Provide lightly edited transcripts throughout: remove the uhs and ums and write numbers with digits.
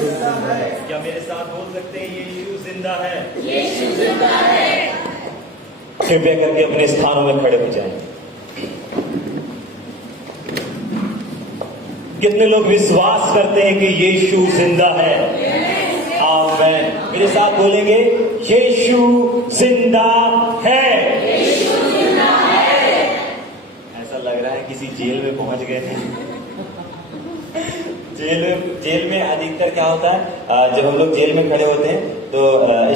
क्या मेरे साथ बोल सकते हैं यीशु जिंदा है? यीशु जिंदा है। कृपया करके अपने स्थानों में खड़े हो जाएं। कितने लोग विश्वास करते हैं कि यीशु जिंदा है? आमीन। मेरे साथ बोलेंगे यीशु जिंदा है। यीशु जिंदा है। ऐसा लग रहा है किसी जेल में पहुंच गए हैं। जेल में अधिकतर क्या होता है, जब हम लोग जेल में खड़े होते हैं तो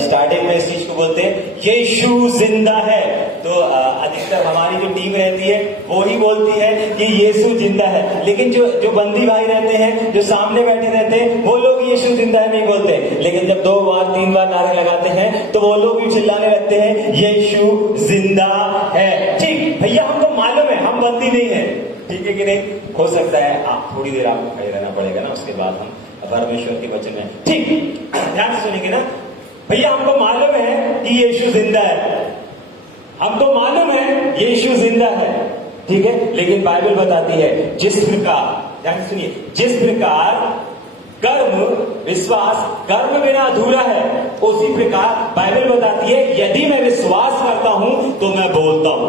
स्टार्टिंग में इस चीज को बोलते हैं यीशु जिंदा है। तो अधिकतर हमारी जो टीम रहती है वो ही बोलती है कि यीशु जिंदा है, लेकिन जो बंदी भाई रहते हैं, जो सामने बैठे रहते हैं, वो लोग यीशु जिंदा है नहीं बोलते। लेकिन जब 2 बार 3 बार नारे लगाते हैं तो वो लोग भी चिल्लाने लगते हैं यीशु जिंदा है। ठीक भैया, हमको मालूम है हम बंदी नहीं है, ठीक है कि नहीं? हो सकता है आप थोड़ी देर आपको खड़े रहना पड़ेगा ना, उसके बाद हम परमेश्वर के वचन में। ठीक, ध्यान से सुनेंगे ना भैया। हमको मालूम है कि यीशु जिंदा है, हमको मालूम है यीशु जिंदा है, ठीक है। लेकिन बाइबल बताती है जिस प्रकार, ध्यान से सुनिए, जिस प्रकार कर्म विश्वास कर्म बिना अधूरा है, उसी प्रकार बाइबल बताती है यदि मैं विश्वास करता हूं तो मैं बोलता हूं।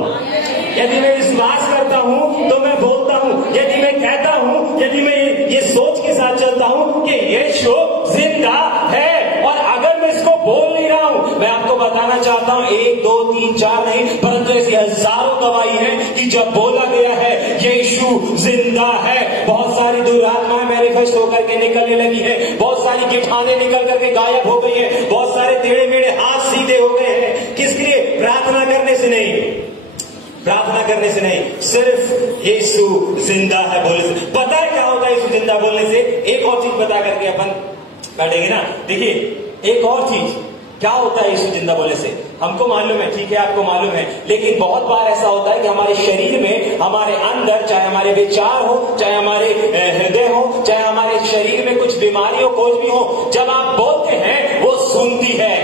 यदि मैं विश्वास करता हूं तो मैं बोलता हूं। यदि मैं कहता हूं, यदि मैं ये सोच के साथ चलता हूं कि यीशु जिंदा है, और अगर मैं इसको बोल नहीं रहा हूं, मैं आपको बताना चाहता हूं 1 2 3 4 नहीं, परंतु ऐसी हजारों गवाही है कि जब बोला गया है यीशु जिंदा है, बहुत सारी दुरात्माएं मैनिफेस्ट होकर के निकलने लगी है, बहुत सारी गिठाने निकल करके गायब हो गई है, बहुत सारे टेढ़े मेढ़े हाथ सीधे हो गए हैं। किसके लिए? प्रार्थना करने से नहीं, प्रार्थना करने से नहीं, सिर्फ यीशु जिंदा है बोलने से। पता है क्या होता है यीशु जिंदा बोलने से? एक और चीज बता करके अपन बैठेंगे ना। देखिए, एक और चीज क्या होता है यीशु जिंदा बोलने से? हमको मालूम है, ठीक है, आपको मालूम है, लेकिन बहुत बार ऐसा होता है कि हमारे शरीर में, हमारे अंदर, चाहे हमारे विचार हो, चाहे हमारे हृदय हो, चाहे हमारे शरीर में कुछ बीमारी हो, कुछ भी हो, जब आप बोलते हैं वो सुनती है।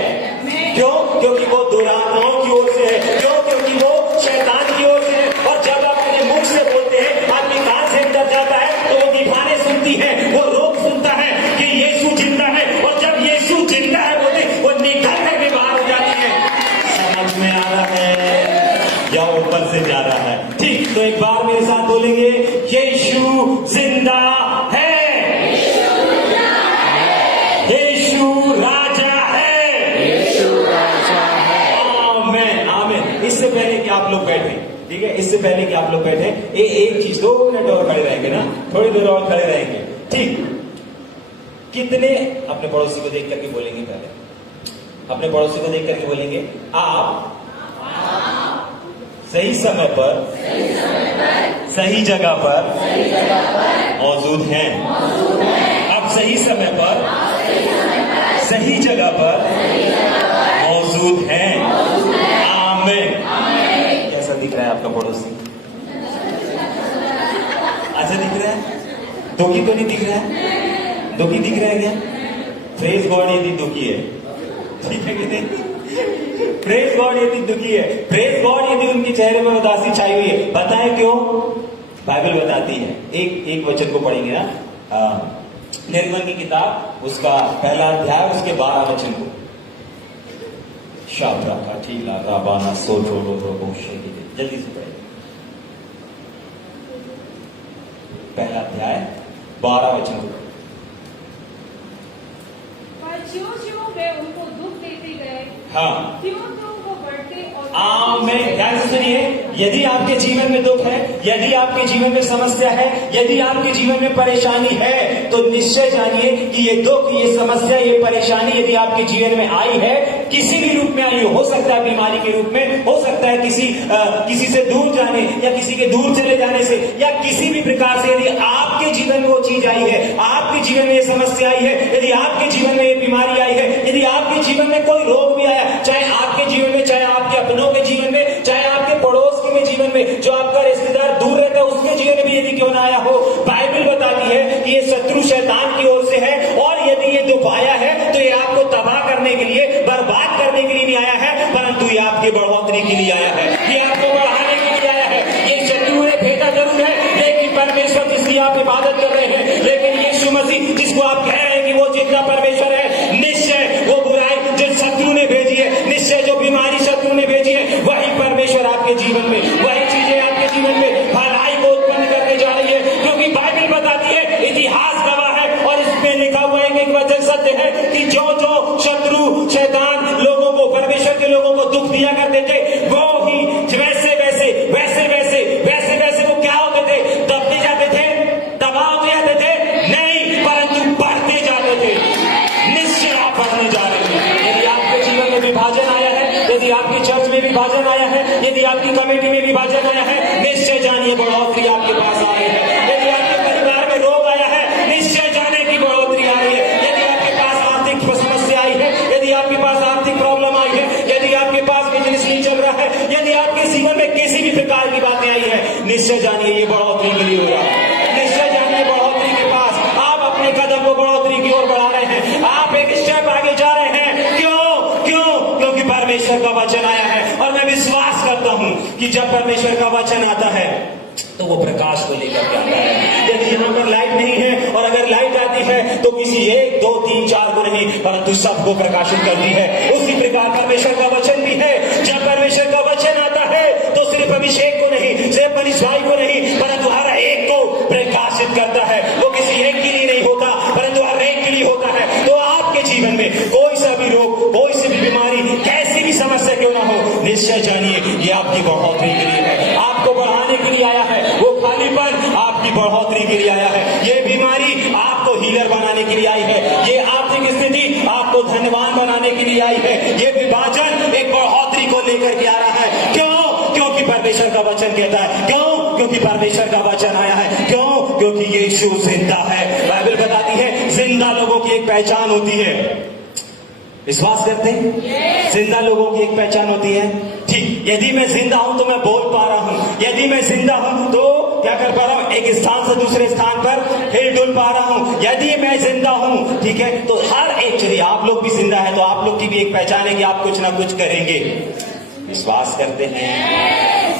क्यों? क्योंकि वो दुरात्माओं की ओर से है। क्यों? क्योंकि वो शैतान की ओर से है। और जब आप अपने मुख से बोलते हैं, आदमी कान से अंदर जाता है तो वो दीवाने सुनती है, वो रोग सुनता है कि यीशु जिंदा है, और जब यीशु जिंदा है बोलते वो निकल करके बाहर हो जाती है। समझ में आ रहा है या ऊपर से जा रहा है? ठीक, तो एक बार मेरे साथ बोलेंगे यीशु जिंदा है। यीशु राजा है। यीशु राजा है। आमीन, आमीन। इससे पहले कि आप लोग बैठे, ठीक है, इससे पहले कि आप लोग बैठे, एक चीज, 2 मिनट और खड़े रहेंगे ना, थोड़ी देर और खड़े रहेंगे, ठीक। कितने अपने पड़ोसी को देख करके बोलेंगे, पहले अपने पड़ोसी को देख करके बोलेंगे आप सही समय पर सही जगह पर मौजूद हैं। आप सही समय पर सही जगह पर मौजूद हैं। आमीन। कैसा दिख रहा है आपका पड़ोसी? अच्छा दिख रहा है? दुखी तो नहीं दिख रहा है? दुखी दिख रहा है क्या? प्रेज गॉड, यदि दुखी है, ठीक है कि नहीं? प्रेज गॉड यदि दुखी है, प्रेज गॉड यदि उनके चेहरे में उदासी छाई हुई है। बताएं क्यों? बाइबल बताती है। एक वचन को पढ़ेंगे ना, निर्गमन की किताब, उसका 1 अध्याय, उसके 12 वचन को। शाब्रा का ठीला राबाना सोचो लोगों जल्दी से पढ़ेंगे। 1 अध्याय 12 वचन को। ज्यों-ज्यों वे उनको दुख देते गए, हाँ, त्यों-त्यों वो बढ़ते और आमीन। ध्यान से सुनिए, यदि आपके जीवन में दुख है, यदि आपके जीवन में समस्या है, यदि आपके जीवन में परेशानी है, तो निश्चय जानिए कि ये दुख, ये समस्या, ये परेशानी यदि आपके जीवन में आई है, किसी भी रूप में आई हो सकता है बीमारी के रूप में, हो सकता है किसी से दूर जाने या किसी के दूर चले जाने से, या किसी भी प्रकार से यदि आपके जीवन में वो चीज आई है, आपके जीवन में ये समस्या आई है, यदि आपके जीवन में ये बीमारी आई है, यदि आपके जीवन में कोई रोग भी आया, चाहे आपके जीवन में, चाहे आपके अपनों के जीवन में, चाहे आपके पड़ोस के जीवन में, जो आपका रिश्तेदार दूर रहता है उसके जीवन में भी यदि क्यों ना आया हो, बाइबल बताती है कि ये शत्रु शैतान की ओर से है, और यदि ये दुख आया है तो ये आपको तबाह करने के लिए, बर्बाद करने के लिए नहीं आया है, परंतु ये आपकी बढ़ोतरी के लिए आया है, ये आपको बढ़ाने के लिए आया है। ये शत्रु ने भेजा जरूर है, लेकिन परमेश्वर जिसकी आप इबादत कर रहे हैं, लेकिन यीशु मसीह जिसको आप कह रहे हैं कि वो जिंदा परमेश्वर है, निश्चय वो बुराई जो शत्रु ने भेजी है, निश्चय जो बीमारी शत्रु ने भेजी है, वही परमेश्वर आपके जीवन में, वही चीजें आपके जीवन में भलाई को उत्पन्न करके जा रही है। क्योंकि बाइबल बताती है, इतिहास गवाह है, और इसमें लिखा हुआ एक वचन सत्य है कि जो जो शत्रु शैतान लोगों को, परमेश्वर के लोगों को दुख दिया करते थे, वो ही वैसे वैसे वैसे वैसे वैसे वैसे वो क्या होते थे, दबते जाते थे, तबाह होते जाते थे, नहीं, परंतु बढ़ते जाते थे। निश्चय आप बढ़ने जा रहे हैं। यदि आपके जीवन में विभाजन आया है, यदि आपकी चर्च में विभाजन आया है, यदि आपकी कमेटी में विभाजन आया है, निश्चय जानिए बढ़ोतरी आपके पास आ रही है। यदि आपके परिवार में रोग आया है, निश्चय जाने की बढ़ोतरी आ रही है। यदि आपके पास आर्थिक समस्या आई है, यदि आपके पास आर्थिक प्रॉब्लम आई है, यदि आपके पास बिजनेस नहीं चल रहा है, यदि आपके जीवन में किसी भी प्रकार की बातें आई है, निश्चय जानिए ये बढ़ोतरी के लिए हो रहा है। निश्चय जानिए बढ़ोतरी के पास आप अपने कदम को बढ़ोतरी की ओर बढ़ा रहे हैं, आप एक स्टेप आगे जा रहे हैं। क्यों? क्योंकि परमेश्वर का वचन आया है, और मैं विश्वास करता हूं कि जब परमेश्वर का वचन आता है तो वो प्रकाश को लेकर के आता है। यदि यहाँ पर लाइट नहीं है, और अगर लाइट आती है तो किसी 1 2 3 4 को नहीं, परंतु सबको प्रकाशित करती है। उसी प्रकार परमेश्वर का वचन भी है। जब परमेश्वर का वचन आता है तो सिर्फ अभिषेक को नहीं, सिर्फ मनीष भाई को नहीं, परंतु हर एक को प्रकाशित करता है। वो किसी एक के लिए नहीं होता, परंतु हर एक के लिए होता है। तो आपके जीवन में कोई सा भी रोग, कोई सी भी बीमारी, कैसी भी समस्या क्यों ना हो, निश्चय जानिए ये आपकी बढ़ोतरी के लिए है, आपको बढ़ाने के लिए आया है। वो खालीपन आपकी बढ़ोतरी के लिए आया है। ये बीमारी आपको हीलर बनाने के लिए आई है। ये आर्थिक स्थिति आपको धनवान बनाने के लिए आई है। ये विभाजन एक बढ़ोतरी को लेकर के आ रहा है। क्यों? क्योंकि परमेश्वर का वचन कहता है। क्यों? क्योंकि परमेश्वर का वचन आया है। क्यों? क्योंकि यीशु जिंदा है। बाइबल बताती है जिंदा लोगों की एक पहचान होती है। विश्वास करते हैं? जिंदा लोगों की एक पहचान होती है। ठीक, यदि मैं जिंदा हूं तो मैं बोल पा रहा हूं, यदि मैं जिंदा हूं तो क्या कर पा रहा हूं, एक स्थान से दूसरे स्थान पर हिल डुल पा रहा हूं। यदि मैं जिंदा हूं, ठीक है, तो हर एक, चलिए आप लोग भी जिंदा है तो आप लोग की भी एक पहचान है कि आप कुछ ना कुछ करेंगे। विश्वास करते हैं?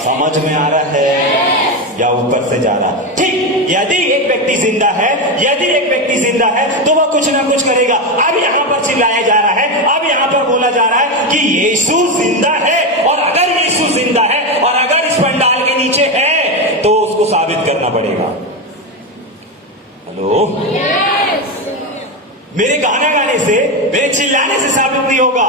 समझ में आ रहा है या ऊपर से जा रहा है? ठीक, यदि एक व्यक्ति जिंदा है, यदि एक व्यक्ति जिंदा है तो वह कुछ ना कुछ करेगा। अब यहाँ पर चिल्लाया जा रहा है, अब यहाँ पर बोला जा रहा है कि यीशु जिंदा है, और अगर यीशु जिंदा है और अगर इस पंडाल के नीचे है तो उसको साबित करना पड़ेगा। हेलो? मेरे गाना गाने से, मेरे चिल्लाने से साबित नहीं होगा।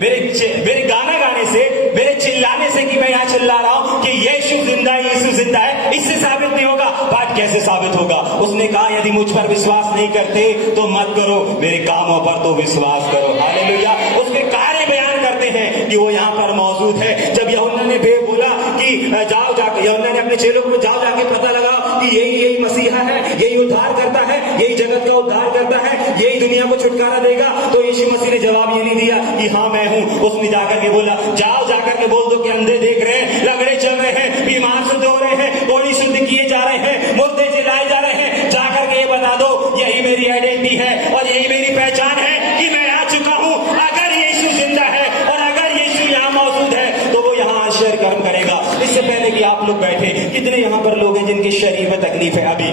मेरे गाना गाने से, मेरे चिल्लाने से कि मैं यहाँ चिल्ला रहा हूं कि यीशु जिंदा है, यीशु जिंदा है, इससे साबित नहीं होगा। बात कैसे साबित होगा? उसने कहा यदि मुझ पर विश्वास नहीं करते तो मत करो, मेरे कामों पर तो विश्वास करो। हालेलुया। उसके कार्य बयान करते हैं कि वो यहाँ पर मौजूद है। जब यूहन्ना ने बोला कि जाओ जाके, यूहन्ना ने अपने चेलों को जाओ जाके पता लगाओ कि यही मसीहा है, यही उद्धार करता है, यही जगत का उद्धार करता है, यही दुनिया को छुटकारा देगा, तो यीशु मसीह ने जवाब ये नहीं दिया कि हाँ मैं हूं। उसने जाकर के बोला जाओ जाकर के बोल दो कि अंधे देख रहे हैं, लंगड़े चल रहे हैं, बीमार शुद्ध हो रहे हैं, कोड़ी शुद्ध किए जा रहे हैं, मुर्दे जिलाए जा रहे हैं। जाकर के ये बता दो यही मेरी आइडेंटिटी है और यही मेरी पहचान है कि मैं आ चुका हूं। अगर यीशु जिंदा है और अगर यीशु यहाँ मौजूद है तो वो यहाँ आश्चर्य कर्म करेगा। इससे पहले कि आप लोग बैठे, कितने यहाँ पर लोग हैं जिनके शरीर में तकलीफ है? अभी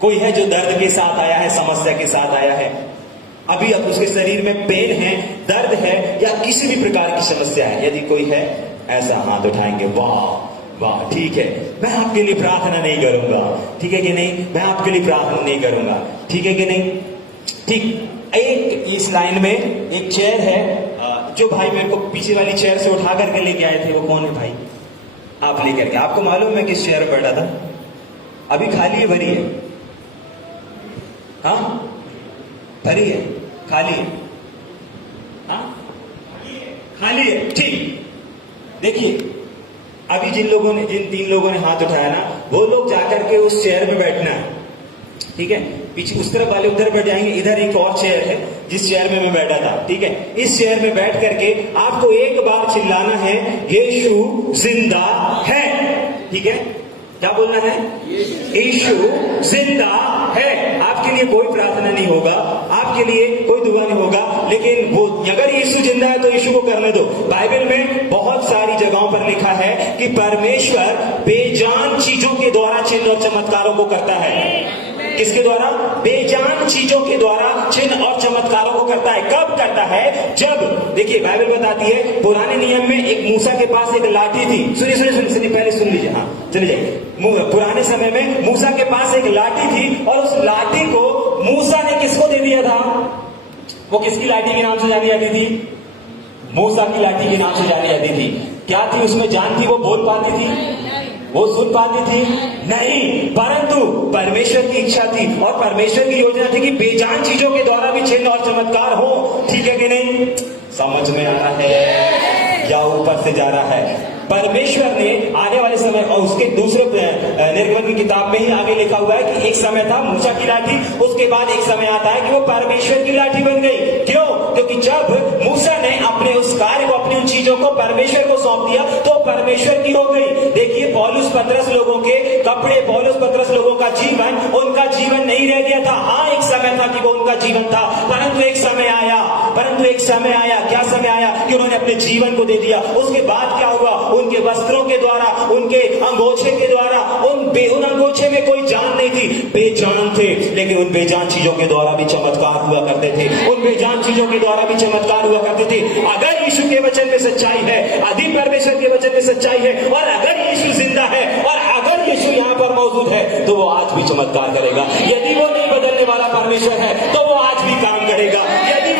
कोई है जो दर्द के साथ आया है, समस्या के साथ आया है? अभी अब उसके शरीर में पेन है, दर्द है, या किसी भी प्रकार की समस्या है? यदि कोई है ऐसा हाथ उठाएंगे। वाह वाह, ठीक है, मैं आपके लिए प्रार्थना नहीं करूंगा, ठीक है कि नहीं? मैं आपके लिए प्रार्थना नहीं करूंगा, ठीक है कि नहीं? ठीक, एक इस लाइन में एक चेयर है, जो भाई मेरे को पीछे वाली चेयर से उठा करके लेके आए थे, वो कौन है भाई? आप लेकर के, आपको मालूम है किस चेयर पर बैठा था? अभी खाली है, भरी है? हाँ, भरी है, खाली है? हाँ, खाली है। ठीक, देखिए अभी जिन 3 लोगों ने हाथ उठाया ना, वो लोग जाकर के उस चेयर में बैठना है, ठीक है? पीछे उस तरफ वाले उधर बैठ जाएंगे। इधर एक और चेयर है जिस चेयर में मैं बैठा था, ठीक है? इस चेयर में बैठ करके आपको एक बार चिल्लाना है यीशु जिंदा है, ठीक है? क्या बोलना है? यीशु जिंदा है। आपके लिए कोई प्रार्थना नहीं होगा, आपके लिए कोई दुआ नहीं होगा, लेकिन वो अगर यीशु जिंदा है तो यीशु को करने दो। बाइबल में बहुत सारी जगहों पर लिखा है कि परमेश्वर बेजान चीजों के द्वारा चिन्ह और चमत्कारों को करता है। किसके द्वारा? बेजान चीजों के द्वारा चिन्ह और चमत्कारों को करता है। कब करता है? जब, देखिए बाइबल बताती है पुराने नियम में एक मूसा के पास एक लाठी थी। सुनिए सुनिए सुनिए सुनिए, पहले सुन लीजिए, हाँ चले जाइए। पुराने समय में मूसा के पास एक लाठी थी और उस लाठी को मूसा ने किसको दे दिया था? वो किसकी लाठी के नाम से जानी जाती थी? मूसा की लाठी के नाम से जानी जाती थी। क्या थी उसमें? जान थी? वो बोल पाती थी? वो सुन पाती थी? नहीं, परंतु परमेश्वर की इच्छा थी और परमेश्वर की योजना थी कि बेजान चीजों के द्वारा भी चिन्ह और चमत्कार हो। ठीक है कि नहीं? समझ में आ रहा है या ऊपर से जा रहा है? परमेश्वर ने आने वाले समय, और उसके दूसरे निर्गमन की किताब में ही आगे लिखा हुआ है कि एक समय था मूसा की लाठी, उसके बाद एक समय आता है कि वो परमेश्वर की लाठी बन गई। क्यों? क्योंकि जब मूसा ने अपने उस कार्य को, अपनी उन चीजों को परमेश्वर को सौंप दिया तो परमेश्वर की हो गई। देखिए पौलुस पतरस लोगों के कपड़े, पौलुस पतरस लोगों का जीवन, उनका जीवन नहीं रह गया था। हाँ, एक समय था कि वो उनका जीवन था, परंतु एक समय आया, क्या समय आया कि उन्होंने अपने जीवन को दे दिया। उसके बाद क्या हुआ? उनके वस्त्रों के द्वारा, उनके अंगोछे के द्वारा, उन अंगोछे में कोई जान नहीं थी, बेजान थे, लेकिन उन बेजान चीजों के द्वारा भी चमत्कार हुआ करते थे। उन बेजान चीजों के द्वारा भी चमत्कार हुआ करते थे। अगर यीशु के वचन में सच्चाई है, यदि परमेश्वर के वचन में सच्चाई है, और अगर यीशु जिंदा है, और अगर यीशु यहाँ पर मौजूद है, तो वो आज भी चमत्कार करेगा। यदि वो नहीं बदलने वाला परमेश्वर है तो वो आज भी काम करेगा। यदि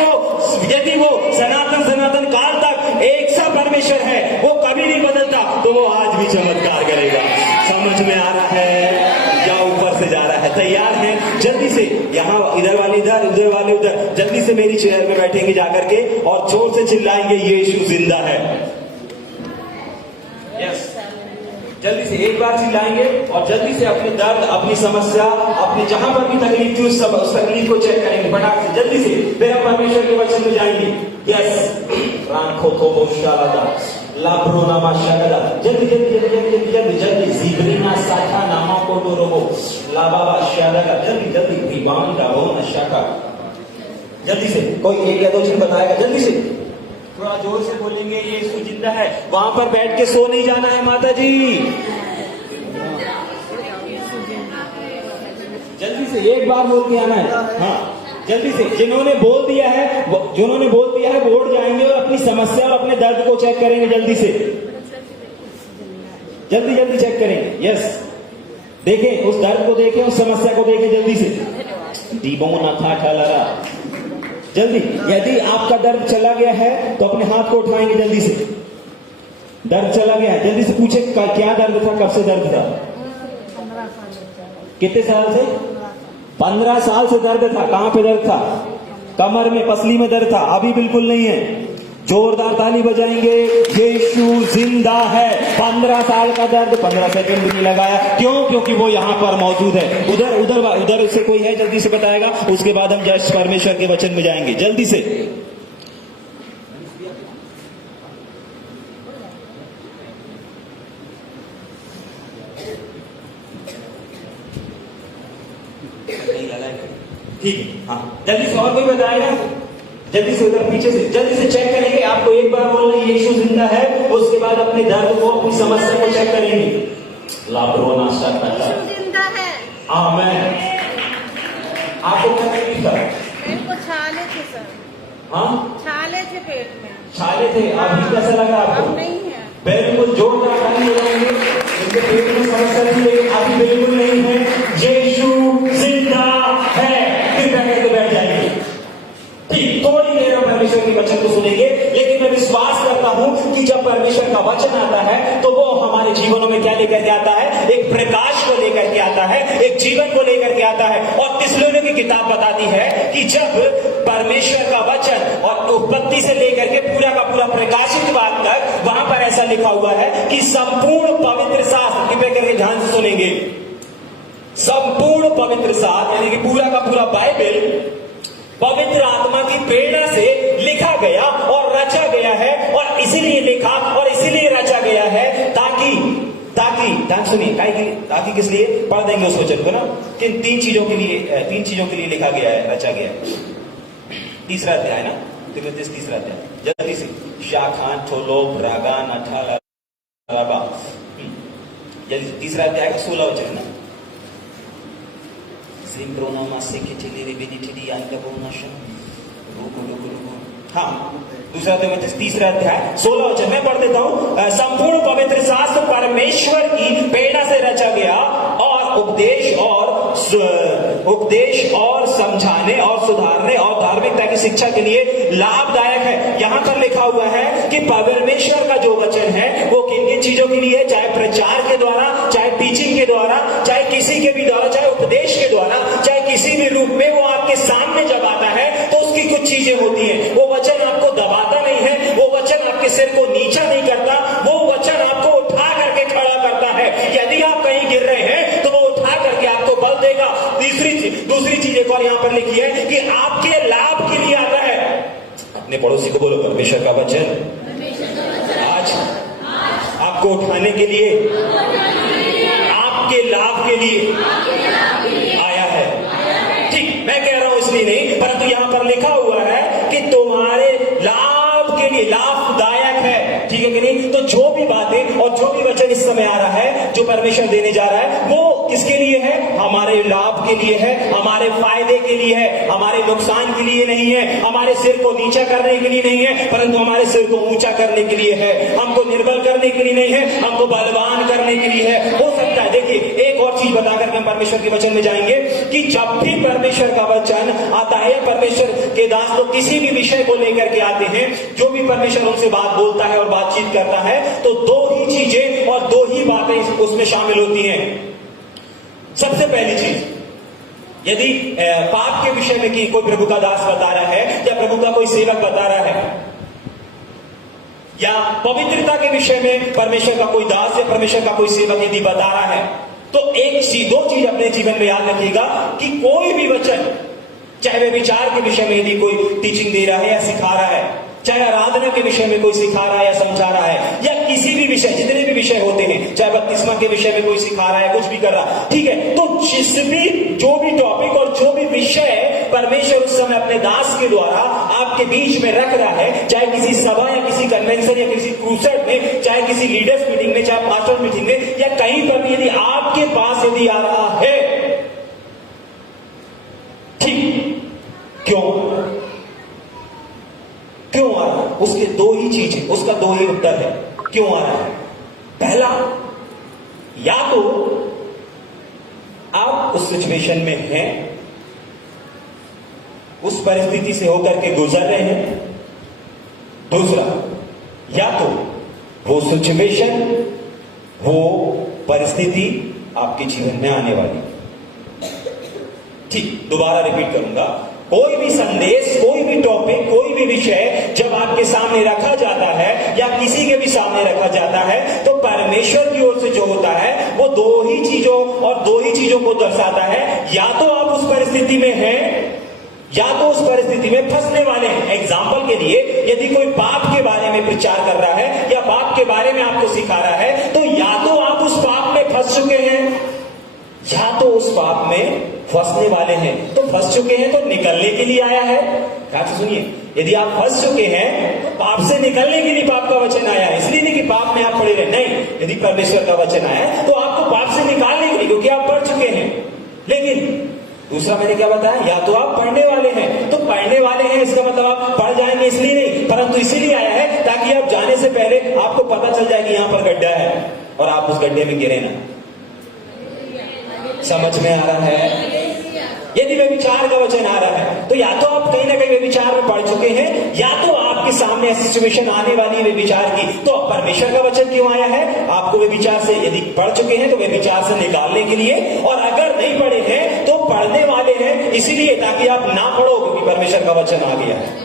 वो सनातन काल तक एक सा परमेश्वर है, वो कभी नहीं बदलता, तो वो आज भी चमत्कार करेगा। समझ में आ रहा है या ऊपर से जा रहा है? तैयार है? जल्दी से यहाँ, इधर वाले इधर, उधर वाले उधर, जल्दी से मेरी चेयर में बैठेंगे जाकर के और जोर से चिल्लाएंगे यीशु जिंदा है। यस, जल्दी से एक बार चिल्लाएंगे और जल्दी से अपने दर्द, अपनी समस्या, अपने जहां पर भी तकलीफ थी उस तकलीफ को चेक करेंगे फटाक से, जल्दी से। फिर हम परमेश्वर के वचन में जाएंगे। यस, राखो तो बोशाला लाब्रोना माशाला, जल्दी जल्दी जल्दी जल्दी जल्दी जल्दी, जीब्रीना साथा नामा को तो रोबो लाबाबा शाला, जल्दी जल्दी, दीवान का हो नशा का। जल्दी से कोई एक या दो चीज बताएगा, जल्दी से थोड़ा जोर से बोलेंगे यीशु जिंदा है। वहां पर बैठ के सो नहीं जाना है माता जी, जल्दी से एक बार बोल के आना है। हाँ, जल्दी से। जिन्होंने बोल दिया है वो उठ जाएंगे और अपनी समस्या और अपने दर्द को चेक करेंगे। जल्दी से, जल्दी जल्दी चेक करेंगे। यस, देखें उस दर्द को, देखें उस समस्या को, देखें जल्दी से। दीबों ना था लगा, जल्दी। यदि आपका दर्द चला गया है तो अपने हाथ को उठाएंगे जल्दी से। दर्द चला गया है, जल्दी से पूछे क्या दर्द था, कब से दर्द था? कितने साल से? 15 साल से दर्द था। कहां पे दर्द था? कमर में, पसली में दर्द था। अभी बिल्कुल नहीं है। जोरदार ताली बजाएंगे, यीशु जिंदा है। 15 साल का दर्द 15 सेकंड भी नहीं लगाया। क्यों? क्योंकि वो यहाँ पर मौजूद है। उधर उधर उधर से कोई है, जल्दी से बताएगा। उसके बाद हम जस्ट परमेश्वर के वचन में जाएंगे। जल्दी से। ठीक है, हाँ, जल्दी से। और कोई बताएगा? जल्दी से उधर पीछे से, जल्दी से चेक करेंगे। आपको एक बार बोलना यीशु जिंदा है, उसके बाद अपने दर्द को, अपनी समस्या को चेक करेंगे। लाब्रोना यीशु जिंदा है। आमीन। आपको क्या तकलीफ था? पेट को छाले थे सर। हाँ, छाले थे पेट में। छाले थे। अभी कैसा लगा आपको? अब नहीं है। बिल्कुल जोरदार ताली बजाएंगे। इनके पेट में समस्या थी लेकिन अभी बिल्कुल नहीं है। यीशु जिंदा है। कृपया करके बैठ जाएंगे। ठीक, थोड़ी देर हम परमेश्वर के वचन को सुनेंगे, लेकिन मैं विश्वास करता हूं कि जब परमेश्वर का वचन आता है तो वो हमारे जीवनों में क्या लेकर के आता है? एक प्रकाश को लेकर के आता है, एक जीवन को लेकर के आता है। और तिस्सलुनीकियों की किताब बताती है कि जब परमेश्वर का वचन और उत्पत्ति से लेकर के पूरा का पूरा प्रकाशित वाक्य तक, वहां पर ऐसा लिखा हुआ है कि संपूर्ण पवित्र शास्त्र, कृपया करके ध्यान से सुनेंगे, संपूर्ण पवित्र शास्त्र यानी कि पूरा का पूरा बाइबल पवित्र आत्मा की प्रेरणा से लिखा गया और रचा गया है। और इसीलिए लिखा और इसीलिए रचा गया है ताकि सुनिए, ताकि किस लिए? पढ़ देंगे उस वचन को ना, किन तीन चीजों के लिए लिखा गया है, रचा गया है। तीसरा अध्याय ना, तीमुथियुस तीसरा अध्याय, जल्दी से। शाखान ठोलो रागा नठा, जल्दी से। तीसरा अध्याय का 16 वचन है ना, हाँ, दूसरा तिमुथियुस तीसरा अध्याय 16 वचन मैं पढ़ देता हूँ। संपूर्ण पवित्र शास्त्र परमेश्वर की प्रेरणा से रचा गया और उपदेश और समझाने और सुधारने और धार्मिकता की शिक्षा के लिए लाभदायक है। यहाँ पर लिखा हुआ है कि परमेश्वर का जो वचन है वो किन किन चीजों के लिए, चाहे प्रचार के द्वारा, चाहे टीचिंग के द्वारा, चाहे किसी के भी द्वारा, चाहे उपदेश के द्वारा, चाहे किसी भी रूप में वो आपके सामने जब आता है तो उसकी कुछ चीजें होती हैं। वो वचन आपको दबाता नहीं है, वो वचन आपके सिर को नीचा नहीं करता, वो वचन आपको उठा करके खड़ा करता है। यदि आप कहीं गिर रहे हैं तो वो उठा करके आपको बल देगा। दूसरी चीज एक और यहाँ पर लिखी है कि आपके लाभ के लिए आता है। अपने पड़ोसी को बोलो, परमेश्वर का वचन आज आपको उठाने के लिए, आपके लाभ के लिए आया है। ठीक, मैं कह रहा हूं इसलिए नहीं, परंतु यहां पर लिखा हुआ है कि तुम्हारे लाभ के लिए लाभदायक है। ठीक है कि नहीं? तो जो भी बातें और जो भी वचन इस समय आ रहा है, जो परमेश्वर देने जा रहा है, वो किसके लिए है? हमारे लाभ के लिए है, हमारे फायदे के लिए है, हमारे नुकसान के लिए नहीं है, हमारे सिर को नीचा करने के लिए नहीं है, परंतु हमारे सिर को ऊंचा करने के लिए है, हमको निर्बल करने के लिए नहीं है, हमको बलवान करने के लिए है। हो सकता है, देखिए एक और चीज बता करके हम परमेश्वर के वचन में जाएंगे कि जब भी परमेश्वर का वचन आता है, परमेश्वर के दास लोग किसी भी विषय को लेकर के आते हैं, जो भी परमेश्वर उनसे बात बोलता है और बातचीत करता है, तो दो ही चीजें और दो ही बातें उसमें शामिल होती हैं। सबसे पहली चीज, यदि पाप के विषय में कि कोई प्रभु का दास बता रहा है या प्रभु का कोई सेवक बता रहा है, या पवित्रता के विषय में परमेश्वर का कोई दास या परमेश्वर का कोई सेवक यदि बता रहा है, तो दो चीज अपने जीवन में याद रखिएगा कि कोई भी वचन, चाहे वे विचार के विषय में यदि कोई टीचिंग दे रहा है या सिखा रहा है, चाहे आराधना के विषय में कोई सिखा रहा है या समझा रहा है, या किसी भी विषय, जितने भी विषय होते हैं, चाहे बपतिस्मा के विषय में कोई सिखा रहा है, कुछ भी कर रहा है, ठीक है, तो जो भी टॉपिक और जो भी विषय परमेश्वर उस समय अपने दास के द्वारा आपके बीच में रख रहा है, चाहे किसी सभा या किसी कन्वेंशन या किसी क्रूसेड में, चाहे किसी लीडर्स मीटिंग में, चाहे पास्टर मीटिंग में, या कहीं पर भी यदि आपके पास यदि आ रहा है, ठीक, क्यों आ रहा है? उसके दो ही चीजें, उसका दो ही उत्तर है क्यों आ रहा है। पहला, या तो आप उस सिचुएशन में हैं, उस परिस्थिति से होकर के गुजर रहे हैं। दूसरा, या तो वो सिचुएशन, वो परिस्थिति आपके जीवन में आने वाली। ठीक, दोबारा रिपीट करूंगा, कोई भी संदेश, कोई भी टॉपिक, कोई भी विषय जब आपके सामने रखा जाता है या किसी के भी सामने रखा जाता है, तो परमेश्वर की ओर से जो होता है वो दो ही चीजों को दर्शाता है। या तो आप उस परिस्थिति में हैं, या तो उस परिस्थिति में फंसने वाले हैं। एग्जाम्पल के लिए, यदि कोई पाप के बारे में प्रचार कर रहा है या पाप के बारे में आपको सिखा रहा है, तो या तो आप उस पाप में फंस चुके हैं, या तो उस पाप में फंसने वाले हैं। तो फंस चुके हैं तो निकलने के लिए आया है। क्या सुनिए, यदि आप फंस चुके हैं तो पाप से निकलने के लिए पाप का वचन आया है, इसलिए नहीं कि पाप में आप पड़े रहे, नहीं। यदि परमेश्वर का वचन आया है तो आपको पाप से निकालने के लिए, क्योंकि आप पढ़ चुके हैं। लेकिन दूसरा मैंने क्या बताया, या तो आप पढ़ने वाले हैं, तो पढ़ने वाले हैं इसका मतलब आप पढ़ जाएंगे इसलिए नहीं, परंतु इसीलिए आया है ताकि आप जाने से पहले आपको पता चल जाए कि यहां पर गड्ढा है और आप उस गड्ढे में गिरे ना। समझ में आ रहा है? यदि वे विचार का वचन आ रहा है तो या तो आप कहीं ना कहीं वे विचार में पढ़ चुके हैं, या तो आपके सामने ऐसी सिचुएशन आने वाली है वे विचार की। तो परमेश्वर का वचन क्यों आया है? आपको वे विचार से, यदि पढ़ चुके हैं तो वे विचार से निकालने के लिए, और अगर नहीं पढ़े हैं तो पढ़ने वाले हैं इसीलिए ताकि आप ना पढ़ो, क्योंकि परमेश्वर का वचन आ गया है।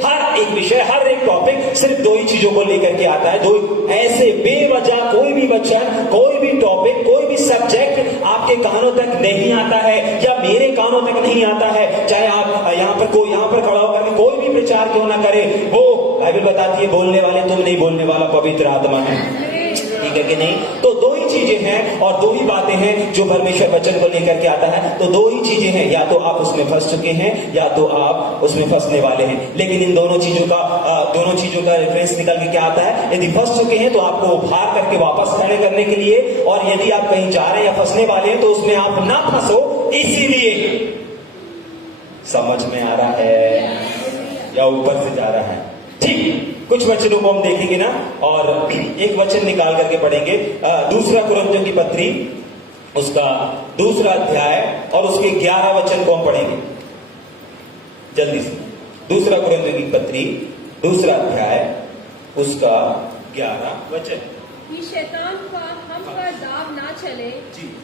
हर एक विषय, हर एक टॉपिक सिर्फ दो ही चीजों को लेकर के आता है। दो ऐसे बेवजह कोई भी वचन, कोई भी टॉपिक, कोई भी सब्जेक्ट आपके कानों तक नहीं आता है या मेरे कानों तक नहीं आता है, चाहे आप यहाँ पर खड़ा होकर कोई भी प्रचार क्यों ना करे, वो बाइबल बताती है बोलने वाले तुम नहीं, बोलने वाला पवित्र आत्मा है। ठीक है कि नहीं? तो दो ही चीजें हैं और दो ही बातें हैं जो परमेश्वर वचन को लेकर के आता है। तो दो ही चीजें हैं, या तो आप उसमें फंस चुके हैं या तो आप उसमें फंसने वाले हैं। लेकिन इन दोनों चीजों का रेफरेंस निकल के क्या आता है? यदि फंस चुके हैं तो आपको उभार करके वापस खड़े करने के लिए, और यदि आप कहीं जा रहे हैं या फंसने वाले हैं तो उसमें आप ना फंसो, इसीलिए। समझ में आ रहा है या ऊपर से जा रहा है? ठीक, कुछ वचनों को हम देखेंगे ना, और एक वचन निकाल करके पढ़ेंगे। दूसरा कुरिन्थियों की पत्री, उसका दूसरा अध्याय और उसके 11 वचन को हम पढ़ेंगे जल्दी से। दूसरा कुरिन्थियों की पत्री, दूसरा अध्याय, उसका 11 वचन। कि शैतान का हम पर दाव ना चले,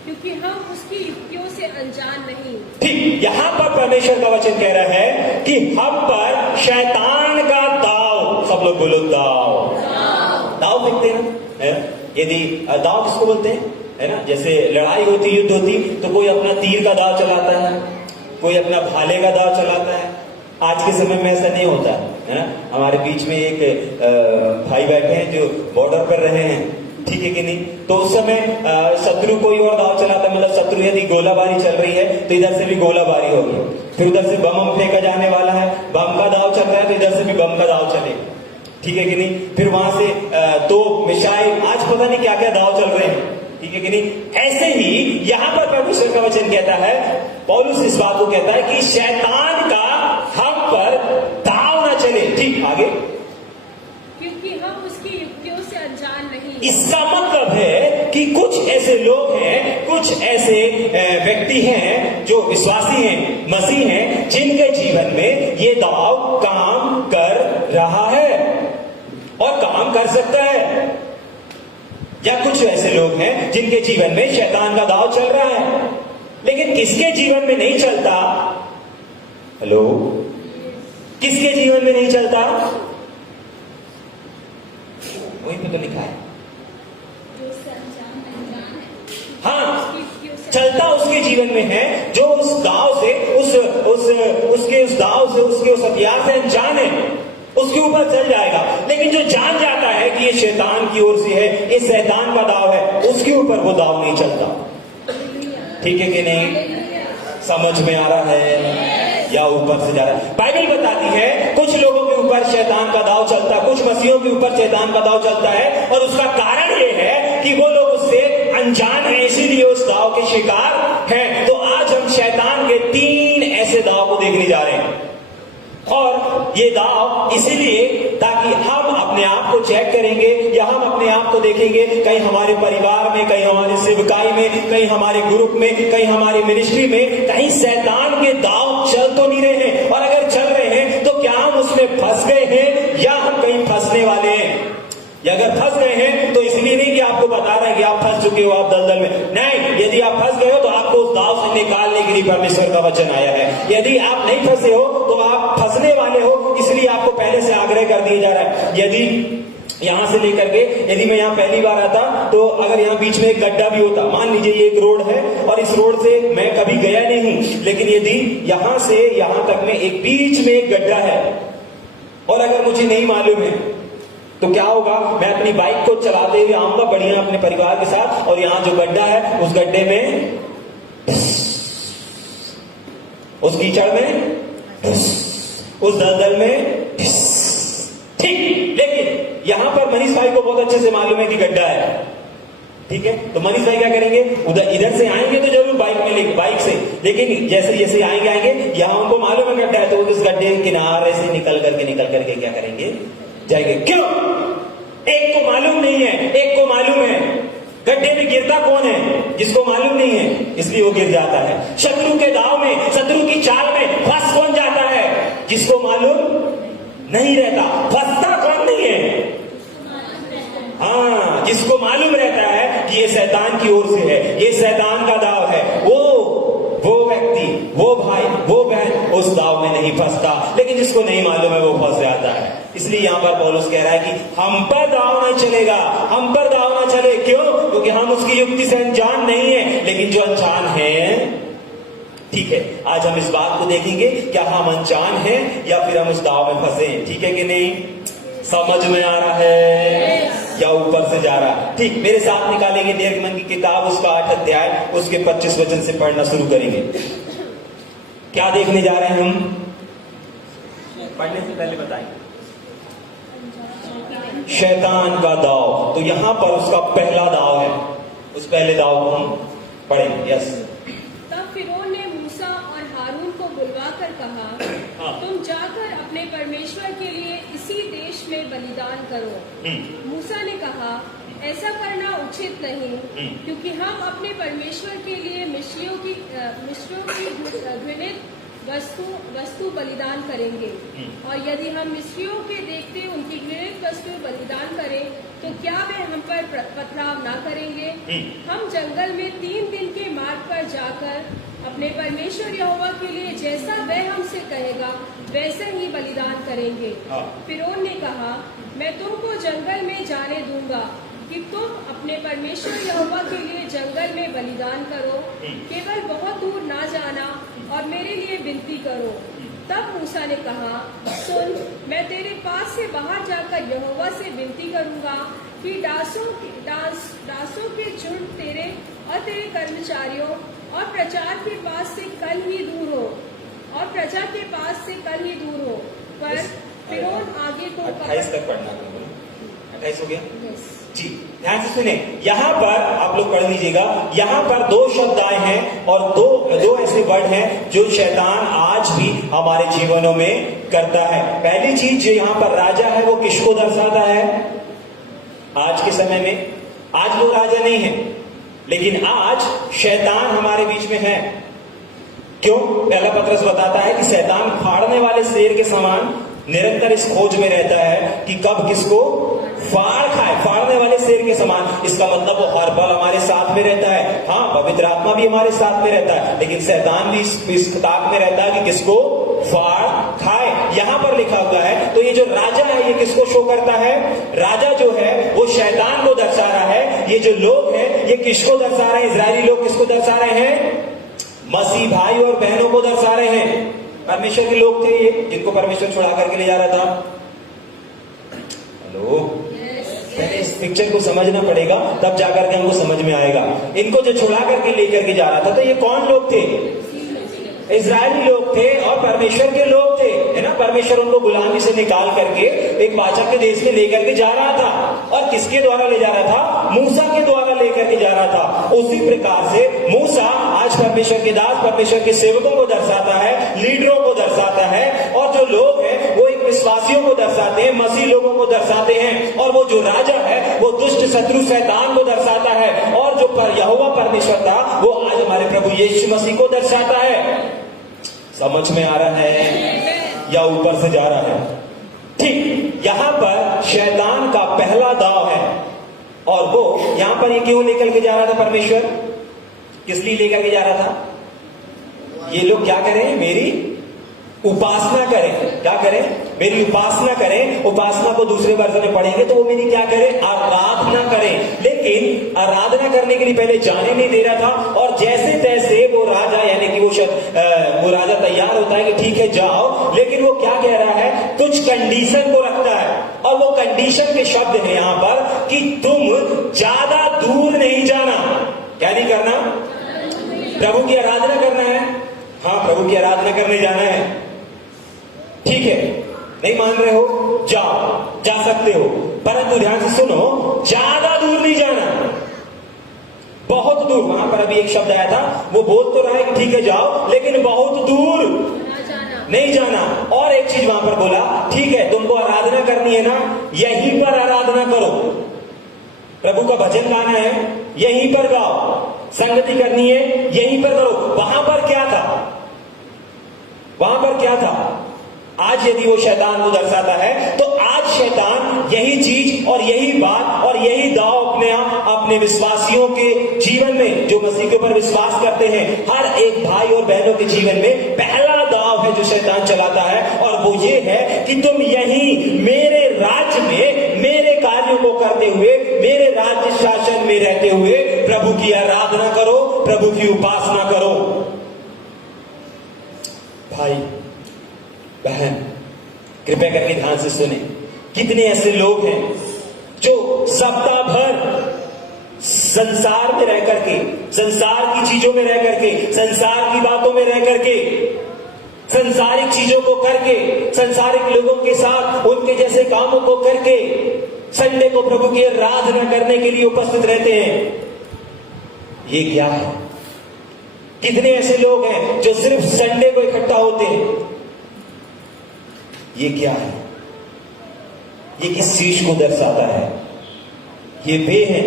क्योंकि हम उसकी युक्तियों से अनजान नहीं। ठीक, यहां पर परमेश्वर का वचन कह रहा है कि हम पर शैतान का दाव, सब लोग बोलो दाव। दाव देखते हैं ना, है? यदि दाव किसको बोलते हैं, है ना? जैसे लड़ाई होती, युद्ध होती, तो कोई अपना तीर का दाव चलाता है, कोई अपना भाले का दाव चलाता है। आज के समय में ऐसा नहीं होता है ना। हमारे बीच में एक भाई बैठे हैं जो बॉर्डर पर रहे हैं, ठीक है कि नहीं? तो उस समय शत्रु कोई और दाव चलाता है, मतलब शत्रु यदि गोलाबारी चल रही है तो इधर से भी गोलाबारी होगी, फिर उधर से बम फेंका जाने वाला है, बम का दाव चल रहा है तो इधर से भी बम का दाव चले, ठीक है कि नहीं? फिर वहां से तो मिसाइल, आज पता नहीं क्या क्या दाव चल रहे हैं, ठीक है कि नहीं? ऐसे ही यहां पर परमेश्वर का वचन कहता है, पौलुस इस बात को कहता है कि शैतान का हम पर दाव न चले। ठीक, आगे। क्योंकि हम उसकी युक्तियों से अनजान नहीं। इसका मतलब है कि कुछ ऐसे लोग हैं, कुछ ऐसे व्यक्ति हैं जो विश्वासी हैं, मसीह हैं, जिनके जीवन में ये दाव काम कर रहा है और काम कर सकता है। या कुछ ऐसे लोग हैं जिनके जीवन में शैतान का दाव चल रहा है, लेकिन किसके जीवन में नहीं चलता? हेलो, किसके जीवन में नहीं चलता? वहीं पे तो लिखा है, हाँ, चलता उसके जीवन में है जो उस दाव से, उसके उस हथियार से अनजान है, उसके ऊपर चल जाएगा। लेकिन जो जान जाता है कि ये शैतान की ओर से है, ये शैतान का दाव है, उसके ऊपर वो दाव नहीं चलता। ठीक है कि नहीं? समझ में आ रहा है या ऊपर से जा रहा है? बाइबल बताती है कुछ लोगों के ऊपर शैतान का दाव चलता है, कुछ मसीहों के ऊपर शैतान का दाव चलता है, और उसका कारण ये है कि वो लोग उससे अनजान है, इसीलिए उस दाव के शिकार हैं। तो आज हम शैतान के 3 ऐसे दाव को देखने जा रहे हैं, और ये दाव इसीलिए ताकि हम अपने आप को चेक करेंगे, या हम अपने आप को देखेंगे, कहीं हमारे परिवार में, कहीं हमारे सेवकाई में, कहीं हमारे ग्रुप में, कहीं हमारी मिनिस्ट्री में कहीं शैतान के दाव चल तो नहीं रहे हैं, और अगर चल रहे हैं तो क्या हम उसमें फंस गए हैं या हम कहीं फंसने वाले हैं। या अगर फंस गए हैं तो इसलिए नहीं कि आपको बता रहा है कि आप फंस चुके हो, आप दलदल में नहीं, यदि आप फंस गए हो तो आपको उस दाव से निकालने के लिए परमेश्वर का वचन आया है। यदि आप नहीं फंसे हो तो आप फंसने वाले हो, इसलिए आपको पहले से आग्रह कर दिया जा रहा है। यदि यहां से लेकर के, यदि मैं यहाँ पहली बार आता तो अगर यहाँ बीच में एक गड्ढा भी होता, मान लीजिए ये एक रोड है और इस रोड से मैं कभी गया नहीं हूं, लेकिन यदि यहां से यहां तक में एक बीच में एक गड्ढा है और अगर मुझे नहीं मालूम है तो क्या होगा? मैं अपनी बाइक को चलाते हुए आऊंगा बढ़िया अपने परिवार के साथ, और यहां जो गड्ढा है उस गड्ढे में, उस कीचड़ में, उस दलदल में, ठीक। लेकिन यहां पर मनीष भाई को बहुत अच्छे से मालूम है कि गड्ढा है, ठीक है? तो मनीष भाई क्या करेंगे? इधर से आएंगे तो जरूर बाइक में लेके, बाइक से, लेकिन जैसे जैसे आएंगे यहां उनको मालूम है गड्ढा है, तो उस गड्ढे के किनारे से निकल करके क्या करेंगे? जाएंगे। क्यों? एक को मालूम नहीं है, एक को मालूम है। गड्ढे में गिरता कौन है? जिसको मालूम नहीं है, इसलिए वो गिर जाता है। शत्रु के दाव में, शत्रु की चाल में फंस कौन जाता है? जिसको मालूम नहीं रहता। फंसता कौन नहीं है? हाँ, जिसको मालूम रहता है कि ये शैतान की ओर से है, ये शैतान का दाव है, वो व्यक्ति, वो भाई, वो बहन उस दाव में नहीं फंसता। लेकिन जिसको नहीं मालूम है वो फंस जाता है। इसलिए यहां पर पौलुस कह रहा है कि हम पर दाव नहीं चलेगा, हम पर दाव ना चले। क्यों? क्योंकि हम उसकी युक्ति से अनजान नहीं है। लेकिन जो अनजान है, ठीक है, आज हम इस बात को देखेंगे, क्या हम अनजान हैं या फिर हम उस दाव में फंसे? ठीक है कि नहीं? समझ में आ रहा है या ऊपर से जा रहा है? ठीक, मेरे साथ निकालेंगे निर्गमन की किताब, उसका 8 अध्याय, उसके 25 वचन से पढ़ना शुरू करेंगे। क्या देखने जा रहे हैं हम? पढ़ने से पहले बताएंगे शैतान का दाव। तो यहां पर उसका पहला दाव है, उस पहले दाव को हम पढ़ेंगे। यस। तब फिरौन ने कहा, हाँ। तुम जाकर अपने परमेश्वर के लिए इसी देश में बलिदान करो। मूसा ने कहा, ऐसा करना उचित नहीं, क्योंकि हम अपने परमेश्वर के लिए मिस्रियों की घृणित वस्तु बलिदान करेंगे। और यदि हम मिस्रियों के देखते उनकी घृणित वस्तु बलिदान करें, तो क्या वे हम पर पथराव ना करेंगे? हम जंगल में 3 दिन के मार्ग पर जाकर अपने परमेश्वर यहोवा के लिए जैसा वह हमसे कहेगा वैसे ही बलिदान करेंगे। फिरौन ने कहा, मैं तुमको जंगल में जाने दूंगा कि तुम अपने परमेश्वर यहोवा के लिए जंगल में बलिदान करो, केवल बहुत दूर ना जाना और मेरे लिए विनती करो। तब मूसा ने कहा, सुन, मैं तेरे पास से बाहर जाकर यहोवा से विनती करूंगा कि दासों के झुंड तेरे और तेरे कर्मचारियों और प्रचार के पास से कल ही दूर हो, और प्रजा के पास से कल ही दूर हो। पर फिरौन आगे को 28 तक पढ़ना, 28 हो गया Yes. जी। ध्यान से सुने, यहाँ पर आप लोग पढ़ लीजिएगा, यहाँ पर 2 शब्द आए हैं और दो ऐसे वर्ड हैं जो शैतान आज भी हमारे जीवनों में करता है। पहली चीज जो यहाँ पर राजा है वो किसको दर्शाता है? आज के समय में आज वो राजा नहीं है, लेकिन आज शैतान हमारे बीच में है। क्यों? पहला पत्रस बताता है कि शैतान फाड़ने वाले शेर के समान निरंतर इस खोज में रहता है कि कब किसको फाड़ खाए, फाड़ने वाले शेर के समान। इसका मतलब वो हर पल हमारे साथ में रहता है। हाँ, पवित्र आत्मा भी हमारे साथ में रहता है, लेकिन शैतान भी इस ताक में रहता है कि किसको फाड़ खाए। यहां पर लिखा हुआ है, तो ये जो राजा है ये किसको शो करता है? राजा जो है वो शैतान को दर्शा रहा है। ये जो लोग हैं ये किसको दर्शा रहे हैं? इजरायली लोग किसको दर्शा रहे हैं? मसीह भाई और बहनों को दर्शा रहे हैं। परमेश्वर के लोग थे ये, जिनको परमेश्वर छुड़ा करके ले जा रहा था। हेलो, पहले इस पिक्चर को समझना पड़ेगा, तब जाकर के हमको समझ में आएगा। इनको जो छुड़ा करके लेकर के जा रहा था, तो ये कौन लोग थे? इजरायली लोग थे और परमेश्वर के लोग थे, है ना। परमेश्वर उनको गुलामी से निकाल करके एक बादशाह के देश में लेकर के जा रहा था। और किसके द्वारा ले जा रहा था? मूसा के द्वारा लेकर के जा रहा था। उसी प्रकार से मूसा आज परमेश्वर के दास, परमेश्वर के सेवकों को दर्शाता है, लीडरों को दर्शाता है, और जो लोग हैं वो एक विश्वासियों को दर्शाते हैं, मसीह लोगों को दर्शाते हैं। और वो जो राजा है वो दुष्ट शत्रु शैतान को दर्शाता है, और जो यहोवा परमेश्वर था वो आज हमारे प्रभु यीशु मसीह को दर्शाता है। समझ में आ रहा है या ऊपर से जा रहा है? ठीक, यहां पर शैतान का पहला दाव है, और वो यहां पर ये क्यों लेकर के जा रहा था? परमेश्वर किस लिए लेकर के जा रहा था? ये लोग क्या करें? मेरी उपासना करें। क्या करें? मेरी उपासना करें। उपासना को दूसरे वर्ष में पढ़ेंगे तो वो मेरी क्या करें? आराधना करें। लेकिन आराधना करने के लिए पहले जाने नहीं दे रहा था, और जैसे तैसे वो राजा, यानी कि वो राजा तैयार होता है कि ठीक है जाओ, लेकिन वो क्या कह रहा है? कुछ कंडीशन को रखता है, और वो कंडीशन के शब्द है यहां पर कि तुम ज्यादा दूर नहीं जाना। क्या नहीं करना? प्रभु की आराधना करना है। हाँ, प्रभु की आराधना करने जाना है। ठीक है, नहीं मान रहे हो? जाओ, जा सकते हो, परंतु ध्यान से सुनो, ज्यादा दूर नहीं जाना, बहुत दूर। वहां पर अभी एक शब्द आया था, वो बोल तो रहा है कि ठीक है जाओ, लेकिन बहुत दूर नहीं जाना। और एक चीज वहां पर बोला, ठीक है तुमको आराधना करनी है ना, यहीं पर आराधना करो। प्रभु का भजन गाना है, यहीं पर गाओ। संगति करनी है, यहीं पर करो। वहां पर क्या था? वहां पर क्या था? आज यदि वो शैतान को दर्शाता है, तो आज शैतान यही चीज और यही बात और यही दाव अपने विश्वासियों के जीवन में, जो मसीह के ऊपर विश्वास करते हैं, हर एक भाई और बहनों के जीवन में पहला दाव है जो शैतान चलाता है, और वो ये है कि तुम यही मेरे राज्य में मेरे कार्यों को करते हुए, मेरे राज्य शासन में रहते हुए प्रभु की आराधना करो, प्रभु की उपासना करो। भाई बहन, कृपया करके ध्यान से सुने, कितने ऐसे लोग हैं जो सप्ताह भर संसार में रह करके, संसार की चीजों में रह करके, संसार की बातों में रह करके, संसारिक चीजों को करके, संसारिक लोगों के साथ उनके जैसे कामों को करके संडे को प्रभु की आराधना करने के लिए उपस्थित रहते हैं। ये क्या है? कितने ऐसे लोग हैं जो सिर्फ संडे को इकट्ठा होते हैं, ये क्या है? ये किस चीज को दर्शाता है? ये वे हैं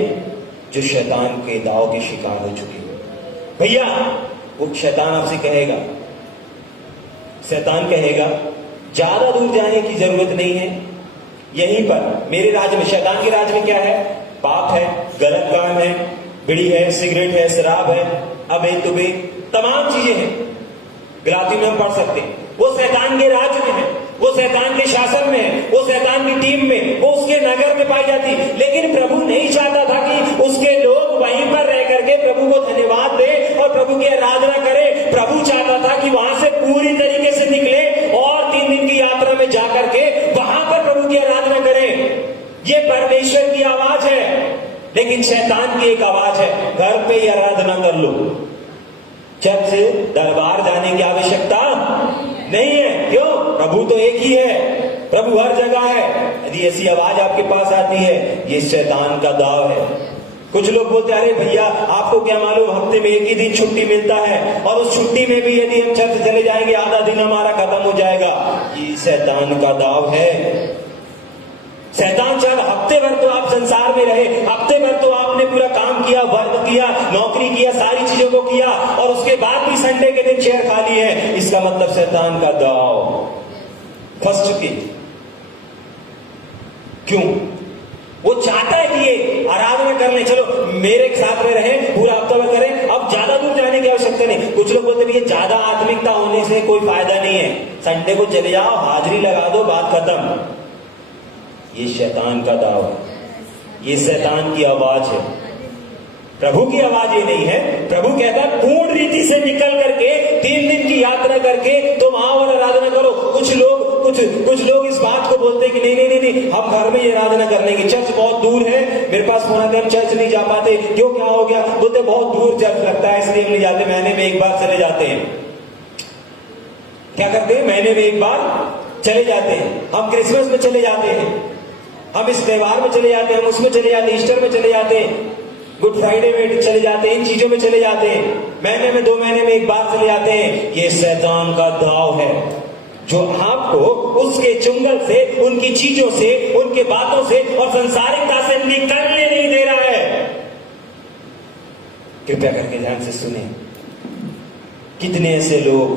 जो शैतान के दाव के शिकार हो चुके हैं। भैया, वो शैतान आपसे कहेगा, शैतान कहेगा ज्यादा दूर जाने की जरूरत नहीं है, यहीं पर मेरे राज्य में, शैतान के राज्य में क्या है? पाप है, गलत काम है, बीड़ी है, सिगरेट है, शराब है, अबे तुबे तमाम चीजें हैं। गलातियों में हम पढ़ सकते हैं। वो शैतान के राज्य में है, वो शैतान के शासन में है, वो शैतान की टीम में, वो उसके नगर में पाई जाती। लेकिन प्रभु नहीं चाहता था कि उसके लोग वहीं पर रह करके प्रभु को धन्यवाद दे और प्रभु की आराधना करे। प्रभु चाहता था कि वहां से पूरी तरीके से निकले और 3 दिन की यात्रा में जाकर के वहां पर प्रभु की आराधना करें। ये परमेश्वर की आवाज है। लेकिन शैतान की एक आवाज है, घर पे ही आराधना कर लो, चर्च दरबार जाने की आवश्यकता नहीं है। क्यों? प्रभु तो एक ही है, प्रभु हर जगह है। यदि ऐसी आवाज आपके पास आती है, ये शैतान का दाव है। कुछ लोग बोलते हैं, अरे भैया आपको क्या मालूम, हफ्ते में एक ही दिन छुट्टी मिलता है और उस छुट्टी में भी यदि हम चर्च चले जाएंगे आधा दिन हमारा खत्म हो जाएगा। ये शैतान का दाव है। शैतान चाहे हफ्ते भर तो आप संसार में रहे, हफ्ते भर तो आपने पूरा काम किया, वर्क किया, नौकरी किया, सारी चीजों को किया और उसके बाद भी संडे के दिन चेयर खाली है, इसका मतलब शैतान का दाव फंस चुके। क्यों? वो चाहता है कि ये आराधना कर ले, चलो मेरे साथ में रहे, पूरा हफ्ता भर करें, अब ज्यादा दूर जाने की आवश्यकता नहीं। कुछ लोग बोलते हैं ज्यादा आत्मिकता होने से कोई फायदा नहीं है, संडे को चले जाओ, हाजिरी लगा दो, बात खत्म। ये शैतान का दाव है, ये शैतान की आवाज है, प्रभु की आवाज ये नहीं है। प्रभु कहता है पूर्ण रीति से निकल करके 3 दिन की यात्रा करके तुम आओ और आराधना करो। कुछ लोग इस बात को बोलते हैं कि नहीं, हम घर में ही आराधना कर लेंगे, चर्च बहुत दूर है, मेरे पास फोन आता है, हम चर्च नहीं जा पाते। क्यों, क्या हो गया? बोलते बहुत दूर चर्च लगता है इसलिए हम नहीं जाते, महीने में एक बार चले जाते हैं। क्या करते हैं? महीने में एक बार चले जाते हैं। हम क्रिसमस में चले जाते हैं, हम इस त्योहार में चले जाते हैं, हम उसमें चले जाते हैं, ईस्टर में चले जाते हैं, गुड फ्राइडे में चले जाते हैं, इन चीजों में चले जाते हैं, महीने में 2 महीने में एक बार चले जाते हैं। ये शैतान का दाव है जो आपको उसके चुंगल से, उनकी चीजों से, उनके बातों से और संसारिकता से निकलने नहीं दे रहा है। कृपया करके ध्यान से सुने। कितने ऐसे लोग,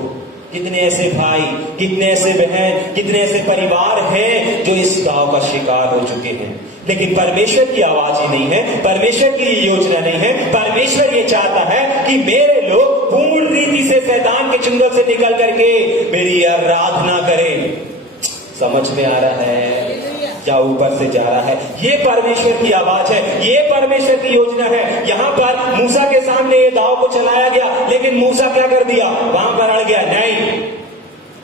कितने ऐसे भाई, कितने ऐसे बहन, कितने ऐसे परिवार हैं जो इस दाव का शिकार हो चुके हैं। लेकिन परमेश्वर की आवाज ही नहीं है, परमेश्वर की योजना नहीं है। परमेश्वर ये चाहता है कि मेरे लोग पूर्ण रीति से शैतान के चुंगल से निकल करके मेरी आराधना करें। समझ में आ रहा है या ऊपर से जा रहा है? ये परमेश्वर की आवाज है, ये परमेश्वर की योजना है। यहाँ पर मूसा के सामने ये दाव को चलाया गया, लेकिन मूसा क्या कर दिया? वहां पर अड़ गया,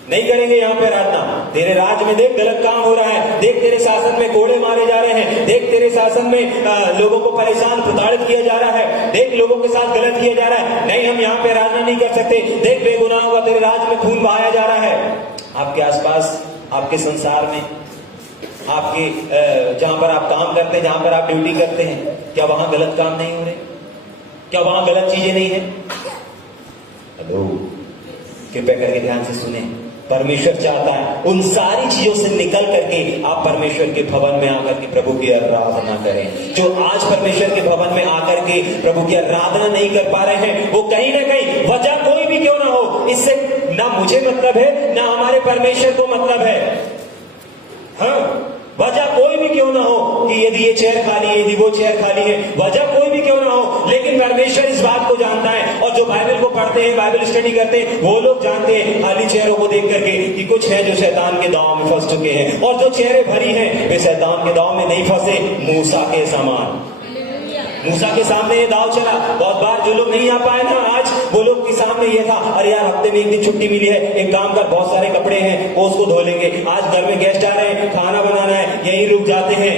नहीं करेंगे यहाँ पे आराधना। तेरे राज्य में देख गलत काम हो रहा है, देख तेरे शासन में कोड़े मारे जा रहे हैं, देख तेरे शासन में लोगों को परेशान प्रताड़ित किया जा रहा है, देख लोगों के साथ गलत किया जा रहा है। नहीं, हम यहाँ पे आराधना नहीं कर सकते। देख बेगुनाह हुआ तेरे राज्य में खून बहाया जा रहा है। आपके आसपास, आपके संसार में, आपके जहां पर आप काम करते हैं, जहां पर आप ड्यूटी करते हैं, क्या वहां गलत काम नहीं हो रहे? क्या वहां गलत चीजें नहीं है? हेलो, कृपया करके ध्यान से सुने। परमेश्वर चाहता है उन सारी चीजों से निकल करके आप परमेश्वर के भवन में आकर के प्रभु की आराधना करें। जो आज परमेश्वर के भवन में आकर के प्रभु की आराधना नहीं कर पा रहे हैं, वो कहीं ना कहीं वजह कोई भी क्यों ना हो, इससे ना मुझे मतलब है, ना हमारे परमेश्वर को मतलब है। हाँ, वजह कोई भी क्यों ना हो कि यदि ये चेयर खाली है, यदि वो चेयर खाली है, वजह कोई भी क्यों ना हो, लेकिन परमेश्वर इस बात को जानता है। और जो बाइबल को पढ़ते हैं, बाइबल स्टडी करते हैं, वो लोग जानते हैं खाली चेयरों को देख करके कि कुछ है जो शैतान के दाव में फंस चुके हैं, और जो चेहरे भरी हैं वे शैतान के दाव में नहीं फंसे। मूसा के समान, मूसा के सामने ये दाव चला। बहुत बार जो लोग नहीं आ पाए ना आज, वो लोग के सामने ये था, अरे यार हफ्ते में एक दिन छुट्टी मिली है, एक काम कर, बहुत सारे कपड़े हैं वो उसको धो लेंगे, आज घर में गेस्ट आ रहे हैं, खाना बनाना है, यहीं रुक जाते हैं।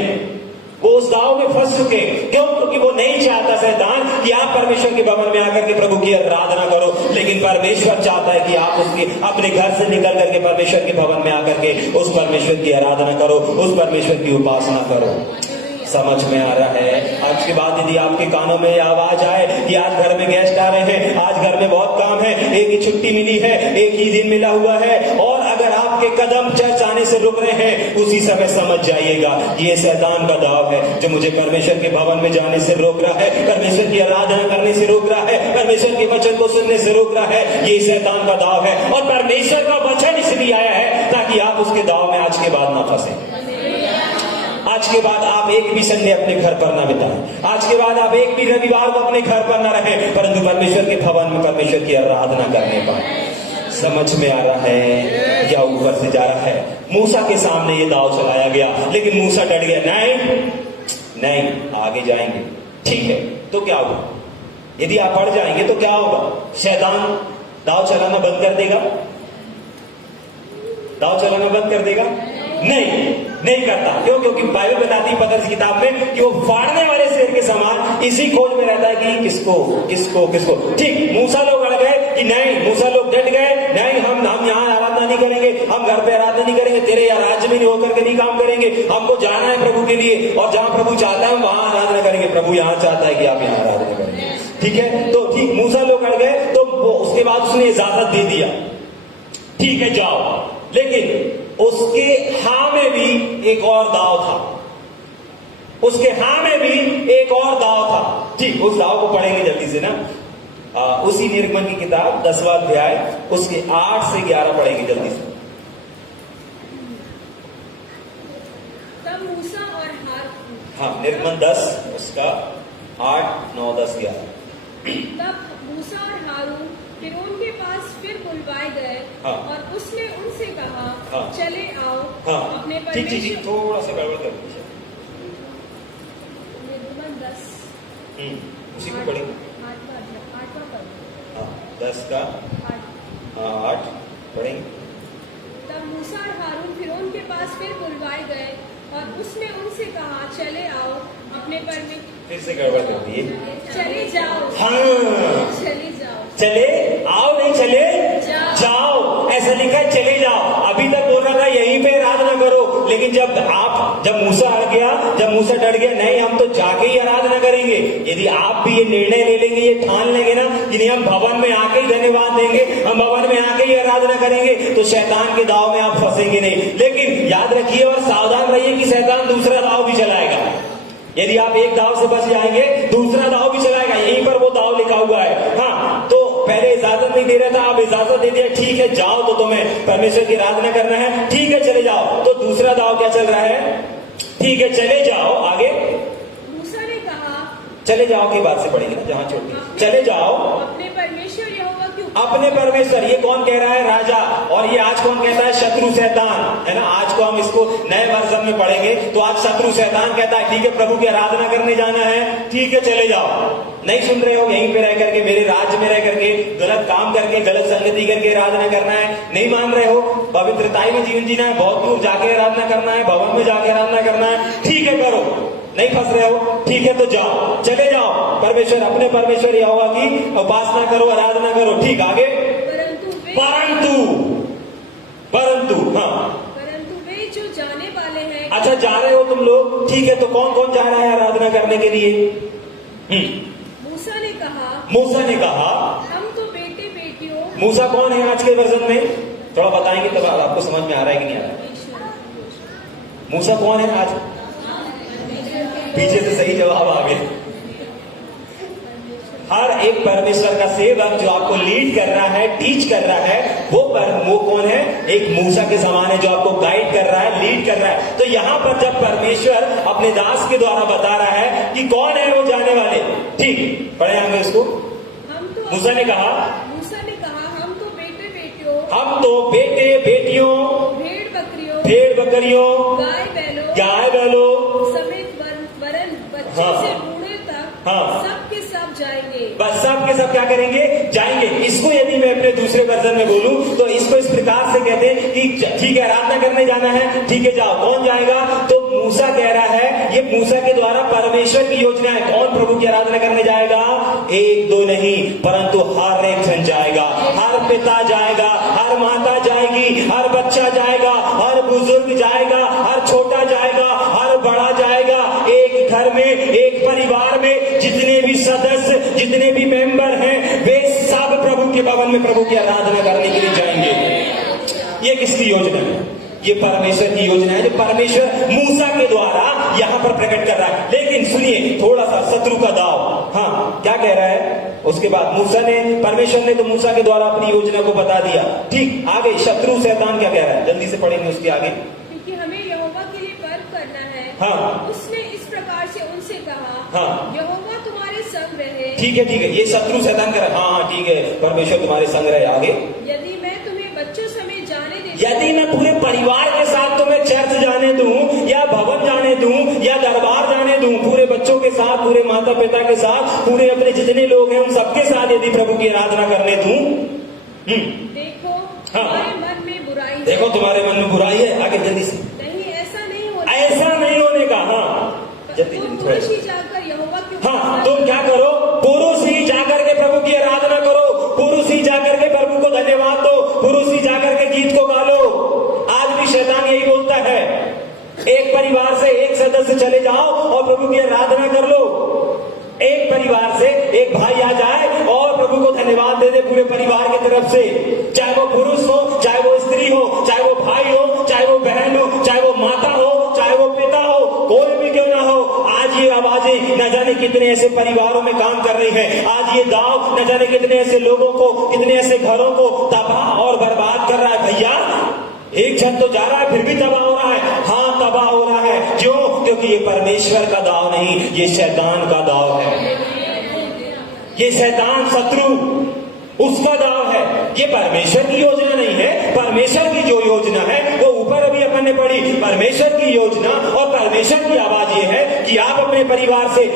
वो उस दाव में फंस चुके। क्यों? क्योंकि वो नहीं चाहता शैतान कि आप परमेश्वर के भवन में आकर के प्रभु की आराधना करो, लेकिन परमेश्वर चाहता है कि आप उसके अपने घर से निकल करके परमेश्वर के भवन में आकर के उस परमेश्वर की आराधना करो, उस परमेश्वर की उपासना करो। समझ में आ रहा है? आज के बाद यदि आपके कानों में आवाज आए कि आज घर में गेस्ट आ रहे हैं, आज घर में बहुत काम है, एक ही छुट्टी मिली है, एक ही दिन मिला हुआ है, और अगर आपके कदम चर्च आने से रुक रहे हैं, उसी समय समझ जाइएगा ये शैतान का दाव है जो मुझे परमेश्वर के भवन में जाने से रोक रहा है, परमेश्वर की आराधना करने से रोक रहा है, परमेश्वर के वचन को सुनने से रोक रहा है। ये शैतान का दाव है और परमेश्वर का वचन इसलिए आया है ताकि आप उसके दाव में आज के बाद ना फंसे। आज के बाद आप एक भी संडे अपने घर पर ना बिताएं, आज के बाद आप एक भी रविवार को अपने घर पर ना रहें, परंतु परमेश्वर के भवन में परमेश्वर की आराधना करने पाए। समझ में आ रहा है या ऊपर से जा रहा है? मूसा के सामने ये दाव चलाया गया, लेकिन मूसा डट गया, नहीं आगे जाएंगे। ठीक है, तो क्या होगा? यदि आप बढ़ जाएंगे तो क्या होगा? शैतान दाव चलाना बंद कर देगा? दाव चलाना बंद कर देगा? नहीं करता। क्यों? क्योंकि बाइबल बताती है पतरस की किताब में कि वो फाड़ने वाले शेर के समान इसी खोज में रहता है कि किसको। ठीक, मूसा लोग अड़ गए कि नहीं, मूसा लोग डट गए, नहीं हम यहाँ आराधना नहीं करेंगे, हम घर पे आराधना नहीं करेंगे, तेरे यहाँ राज्य में होकर के नहीं काम करेंगे, हमको जाना है प्रभु के लिए, और जहां प्रभु चाहता है हम वहां आराधना करेंगे। प्रभु यहाँ चाहता है कि आप यहाँ आराधना करेंगे। ठीक है, तो ठीक मूसा लोग अड़ गए, तो उसके बाद उसने इजाजत दे दिया, ठीक है जाओ। लेकिन उसके हाँ में भी एक और दाव था, उसके हाँ में भी एक और दाव था। ठीक, उस दाव को पढ़ेंगे जल्दी से ना। उसी निर्गमन की किताब 10वां अध्याय उसके 8 से 11 पढ़ेंगे जल्दी से। तब मूसा और हाँ, निर्गमन 10 उसका 8, 9, 10, 11। तब मूसा और हारून फिरौन के पास फिर बुलवाए गए। हाँ। और उसने उनसे कहा, हाँ। चले आओ। हाँ, अपने ठीक, थोड़ा सा गड़बड़ कर दीजिए। निर्गमन 10 उसी को पढ़ेंगे। 8वां पद। हाँ, 10 का 8 पढ़ेंगे। तब मूसा और हारून फिरौन के पास फिर बुलवाए गए और उसने उनसे कहा, चले आओ अपने परमेश्वर। फिर से गड़बड़ कर दिए। चले जाओ। हाँ, चले जाओ। चले आओ, नहीं चले जाओ। ऐसा लिखा है चले जाओ। अभी तक बोल रहा था यहीं पे आराधना करो, लेकिन जब मूसा अड़ गया, जब मूसा डर गया, नहीं हम तो जाके ही आराधना करेंगे। यदि आप भी ये निर्णय ले लेंगे, ये ठान लेंगे ना कि नहीं हम भवन में आके ही धन्यवाद देंगे, हम भवन में आके ही आराधना करेंगे, तो शैतान के दाव में आप फंसेंगे नहीं। लेकिन याद रखिए और सावधान रहिए कि शैतान दूसरा दाव भी चलाएगा। यदि आप एक दाव से बच जाएंगे, दूसरा दाव भी चलाएगा। यहीं पर वो दाव लिखा हुआ है। हाँ, तो पहले इजाजत नहीं दे रहा था, अब इजाजत दे दिया, ठीक है जाओ, तो तुम्हें परमेश्वर की आराधना करना है, ठीक है चले जाओ। तो दूसरा दाव क्या चल रहा है? ठीक है चले जाओ। आगे मूसा ने कहा, चले जाओ की बात से पढ़ेंगे ना, जहां छोड़ दिया, चले जाओ अपने परमेश्वर यहोवा के ऊपर। अपने परमेश्वर, ये कौन कह रहा है? राजा। और ये आज कौन कहता है? शत्रु शैतान, है ना। आज को हम इसको नए वर्जन में पढ़ेंगे, तो आज शत्रु शैतान कहता है ठीक है प्रभु की आराधना करने जाना है, ठीक है चले जाओ। नहीं सुन रहे हो? यहीं पे रह करके, मेरे राज्य में रह करके गलत काम करके, गलत संगति करके आराधना करना है, नहीं मान रहे हो? पवित्रताई में जीवन जीना है, बहुत दूर जाके आराधना करना है, भवन में जाके आराधना करना है, ठीक है करो। नहीं फंस रहे हो? ठीक है तो जाओ, चले जाओ। परमेश्वर, अपने परमेश्वर यहोवा की उपासना करो, आराधना करो। ठीक, आगे परंतु हाँ, परंतु वे जो जाने वाले हैं। अच्छा जा रहे हो तुम लोग, ठीक है, तो कौन कौन जा रहा है आराधना करने के लिए? मूसा ने कहा, हम तो बेटे बेटियों। मूसा कौन है आज के वर्जन में? थोड़ा बताएंगे तब आपको समझ में आ रहा है कि नहीं आ रहा है? मूसा कौन है आज? पीछे से सही जवाब आ गया। हर एक परमेश्वर का सेवक जो आपको लीड कर रहा है, टीच कर रहा है, वो कौन है? एक मूसा के समान है जो आपको गाइड कर रहा है, लीड कर रहा है। तो यहाँ पर जब परमेश्वर अपने दास के द्वारा बता रहा है कि कौन है वो जाने वाले, ठीक पढ़े हमें इसको। मूसा ने कहा, हम तो बेटे बेटियों। हम तो बेटे बेटियों, भेड़ बकरियों, गाय बैलों समेत वरन बच्चे से बूढ़े तक सबके सब जाएंगे। बस सब के सब क्या करेंगे? जाएंगे। इसको यदि मैं अपने दूसरे वर्जन में बोलूं तो इसको इस प्रकार से कहते हैं कि ठीक है आराधना करने जाना है, ठीक है जाओ। कौन जाएगा? तो मूसा कह रहा है, ये मूसा के द्वारा परमेश्वर की योजना है। कौन प्रभु की आराधना करने जाएगा? एक दो नहीं, परंतु हर एक जन जाएगा, हर पिता जाएगा, हर माता जाएगी, हर बच्चा जाएगा, हर बुजुर्ग जाएगा, हर छोटा जाएगा, हर बड़ा जाएगा। एक घर में, एक परिवार में जितने भी सदस्य, जितने भी मेंबर हैं, वे सब प्रभु के भवन में प्रभु की आराधना करने के लिए जाएंगे। ये किसकी योजना है? ये परमेश्वर की योजना है जो परमेश्वर मूसा के द्वारा यहाँ पर प्रकट कर रहा है। लेकिन सुनिए थोड़ा सा शत्रु का दाव। हाँ, क्या कह रहा है उसके बाद? परमेश्वर ने तो मूसा के द्वारा अपनी योजना को बता दिया। ठीक, आगे शत्रु शैतान क्या कह रहा है? जल्दी से पढ़ेंगे उसके आगे। क्योंकि हमें यहोवा के लिए पर्व करना है। हाँ, उसने इस प्रकार से उनसे कहा, हाँ, यहोवा तुम्हारे संग रहे। ठीक है, ये शत्रु शैतान कह रहा है। हाँ, ठीक है, परमेश्वर तुम्हारे संग रहे। आगे, यदि मैं तुम्हें बच्चों समेत जाने दे, यदि मैं पूरे परिवार के साथ तुम्हें चर्च जाने दूं या भवन जाने दूं या दरबार जाने दूं, पूरे बच्चों के साथ, पूरे माता पिता के साथ, पूरे अपने जितने लोग हैं उन सबके साथ यदि प्रभु की आराधना करने दूं, देखो तुम्हारे मन में बुराई है। देखो तुम्हारे मन में बुराई है। आगे जल्दी से। नहीं, ऐसा नहीं होने, ऐसा नहीं होने का। हाँ, जल्दी तुम जल्दी। पुरुष ही जाकर यहोवा के हाँ, तुम क्या करो? पुरुष ही जाकर के प्रभु की आराधना करो, पुरुष ही जाकर के प्रभु को धन्यवाद दो, पुरुष ही जाकर के गीत को गा लो। आज भी शैतान यही बोलता है, एक परिवार से एक सदस्य चले जाओ और प्रभु की आराधना कर लो। एक परिवार से एक भाई आ जाए और प्रभु को धन्यवाद दे दे पूरे परिवार की तरफ से, चाहे वो पुरुष हो, चाहे वो स्त्री हो, चाहे वो भाई हो, चाहे वो बहन हो, चाहे वो माता हो, चाहे वो पिता हो, कोई भी क्यों ना हो। आज ये आवाजें न जाने कितने ऐसे परिवारों में काम कर रही हैं। आज ये दाव न जाने कितने ऐसे लोगों को, कितने ऐसे घरों को तबाह और बर्बाद कर रहा है। भैया, एक जन तो जा रहा है फिर भी तबाह हो रहा है। हाँ, तबाह हो रहा है। क्यों? क्योंकि ये परमेश्वर का दाव नहीं, ये शैतान का दाव है। ये शैतान शत्रु उसका दाव है। ये परमेश्वर की योजना नहीं है। परमेश्वर की जो योजना है वो ऊपर अभी अपन ने पढ़ी। परमेश्वर की योजना और परमेश्वर की आवाज ये है कि आप अपने परिवार से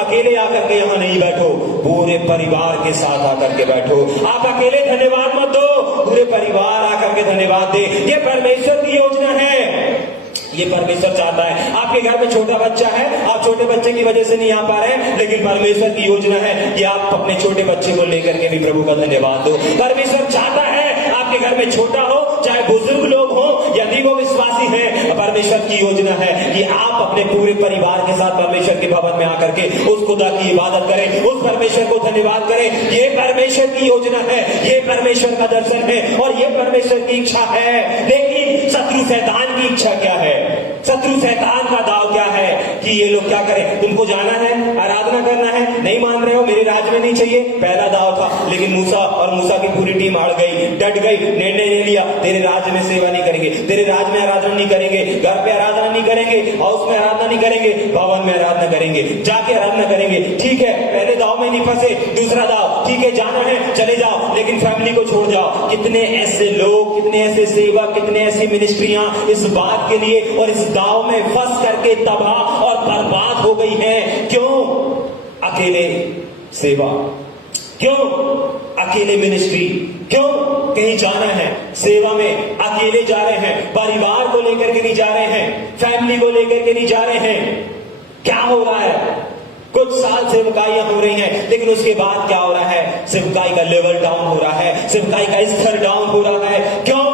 अकेले आकर के यहाँ नहीं बैठो, पूरे परिवार के साथ आकर के बैठो। आप अकेले धन्यवाद मत दो, पूरे परिवार आकर के धन्यवाद दे। ये परमेश्वर की योजना है। ये परमेश्वर चाहता है। आपके घर में छोटा बच्चा है, आप छोटे बच्चे की वजह से नहीं आ पा रहे हैं, लेकिन परमेश्वर की योजना है कि आप अपने छोटे बच्चे को लेकर के भी प्रभु का धन्यवाद दो। परमेश्वर चाहता है आपके घर में छोटा हो चाहे बुजुर्ग लोग हो, यदि वो विश्वासी हैं, परमेश्वर की योजना है कि आप अपने पूरे परिवार के साथ परमेश्वर के भवन में आकर के उस खुदा की इबादत करें, उस परमेश्वर को धन्यवाद करें। ये परमेश्वर की योजना है, ये परमेश्वर का दर्शन है और ये परमेश्वर की इच्छा है। लेकिन शत्रु शैतान की इच्छा क्या है? शत्रु शैतान का दाव क्या है कि ये लोग क्या करें? तुमको जाना है, आराधना करना है, नहीं मान रहे हो, मेरे राज में नहीं चाहिए। पहला दाव था, लेकिन मूसा की पूरी टीम अड़ गई, डट गई, निर्णय ले लिया, तेरे राज्य में सेवा नहीं करेंगे, तेरे राज में आराधना नहीं करेंगे, घर पे आराधना नहीं करेंगे, हाउस में आराधना नहीं करेंगे, भवन में आराधना करेंगे, जाके आराधना करेंगे। ठीक है, पहले दाव में नहीं फंसे। दूसरा दाव, ठीक है जाना है चले जाओ, लेकिन फैमिली को छोड़ जाओ। कितने ऐसे लोग, कितने ऐसे सेवक, कितने ऐसी मिनिस्ट्रियां इस बात के लिए और इस दाव में फंस करके तबाह और बर्बाद हो गई हैं। क्यों? अकेले सेवा, क्यों अकेले मिनिस्ट्री, क्यों कहीं जाना है सेवा में अकेले जा रहे हैं, परिवार को लेकर के नहीं जा रहे हैं, फैमिली को लेकर के नहीं जा रहे हैं। क्या हो रहा है? कुछ साल सेवकाइयां हो रही हैं, लेकिन उसके बाद क्या हो रहा है? सेवकाई का लेवल डाउन हो रहा है, सेवकाई का स्तर डाउन हो रहा है। क्यों?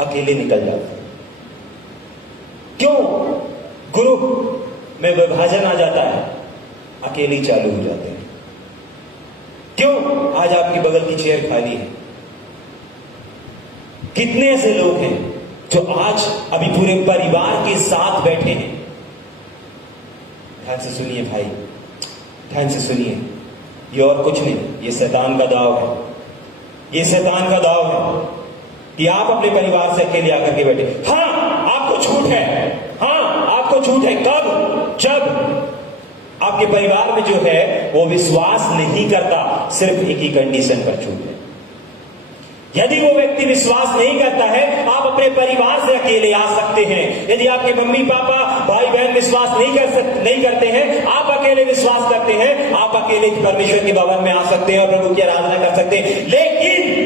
अकेले निकल जाते। क्यों? ग्रुप में विभाजन आ जाता है, अकेले चालू हो जाते हैं। क्यों? आज आपकी बगल की चेयर खाली है। कितने ऐसे लोग हैं जो आज अभी पूरे परिवार के साथ बैठे हैं। ध्यान से सुनिए भाई, ध्यान से सुनिए, ये और कुछ नहीं, ये शैतान का दाव है। ये शैतान का दाव है कि आप अपने परिवार से अकेले आकर के बैठे। हाँ, आपको छूट है, हाँ आपको छूट है। कब? जब आपके परिवार में जो है वो विश्वास नहीं करता। सिर्फ एक ही कंडीशन पर छूट है, यदि वो व्यक्ति विश्वास नहीं करता है, आप अपने परिवार से अकेले आ सकते हैं। यदि आपके मम्मी पापा भाई बहन विश्वास नहीं करते हैं, आप अकेले विश्वास करते हैं, आप अकेले परमेश्वर के भवन में आ सकते हैं और प्रभु की आराधना कर सकते हैं। लेकिन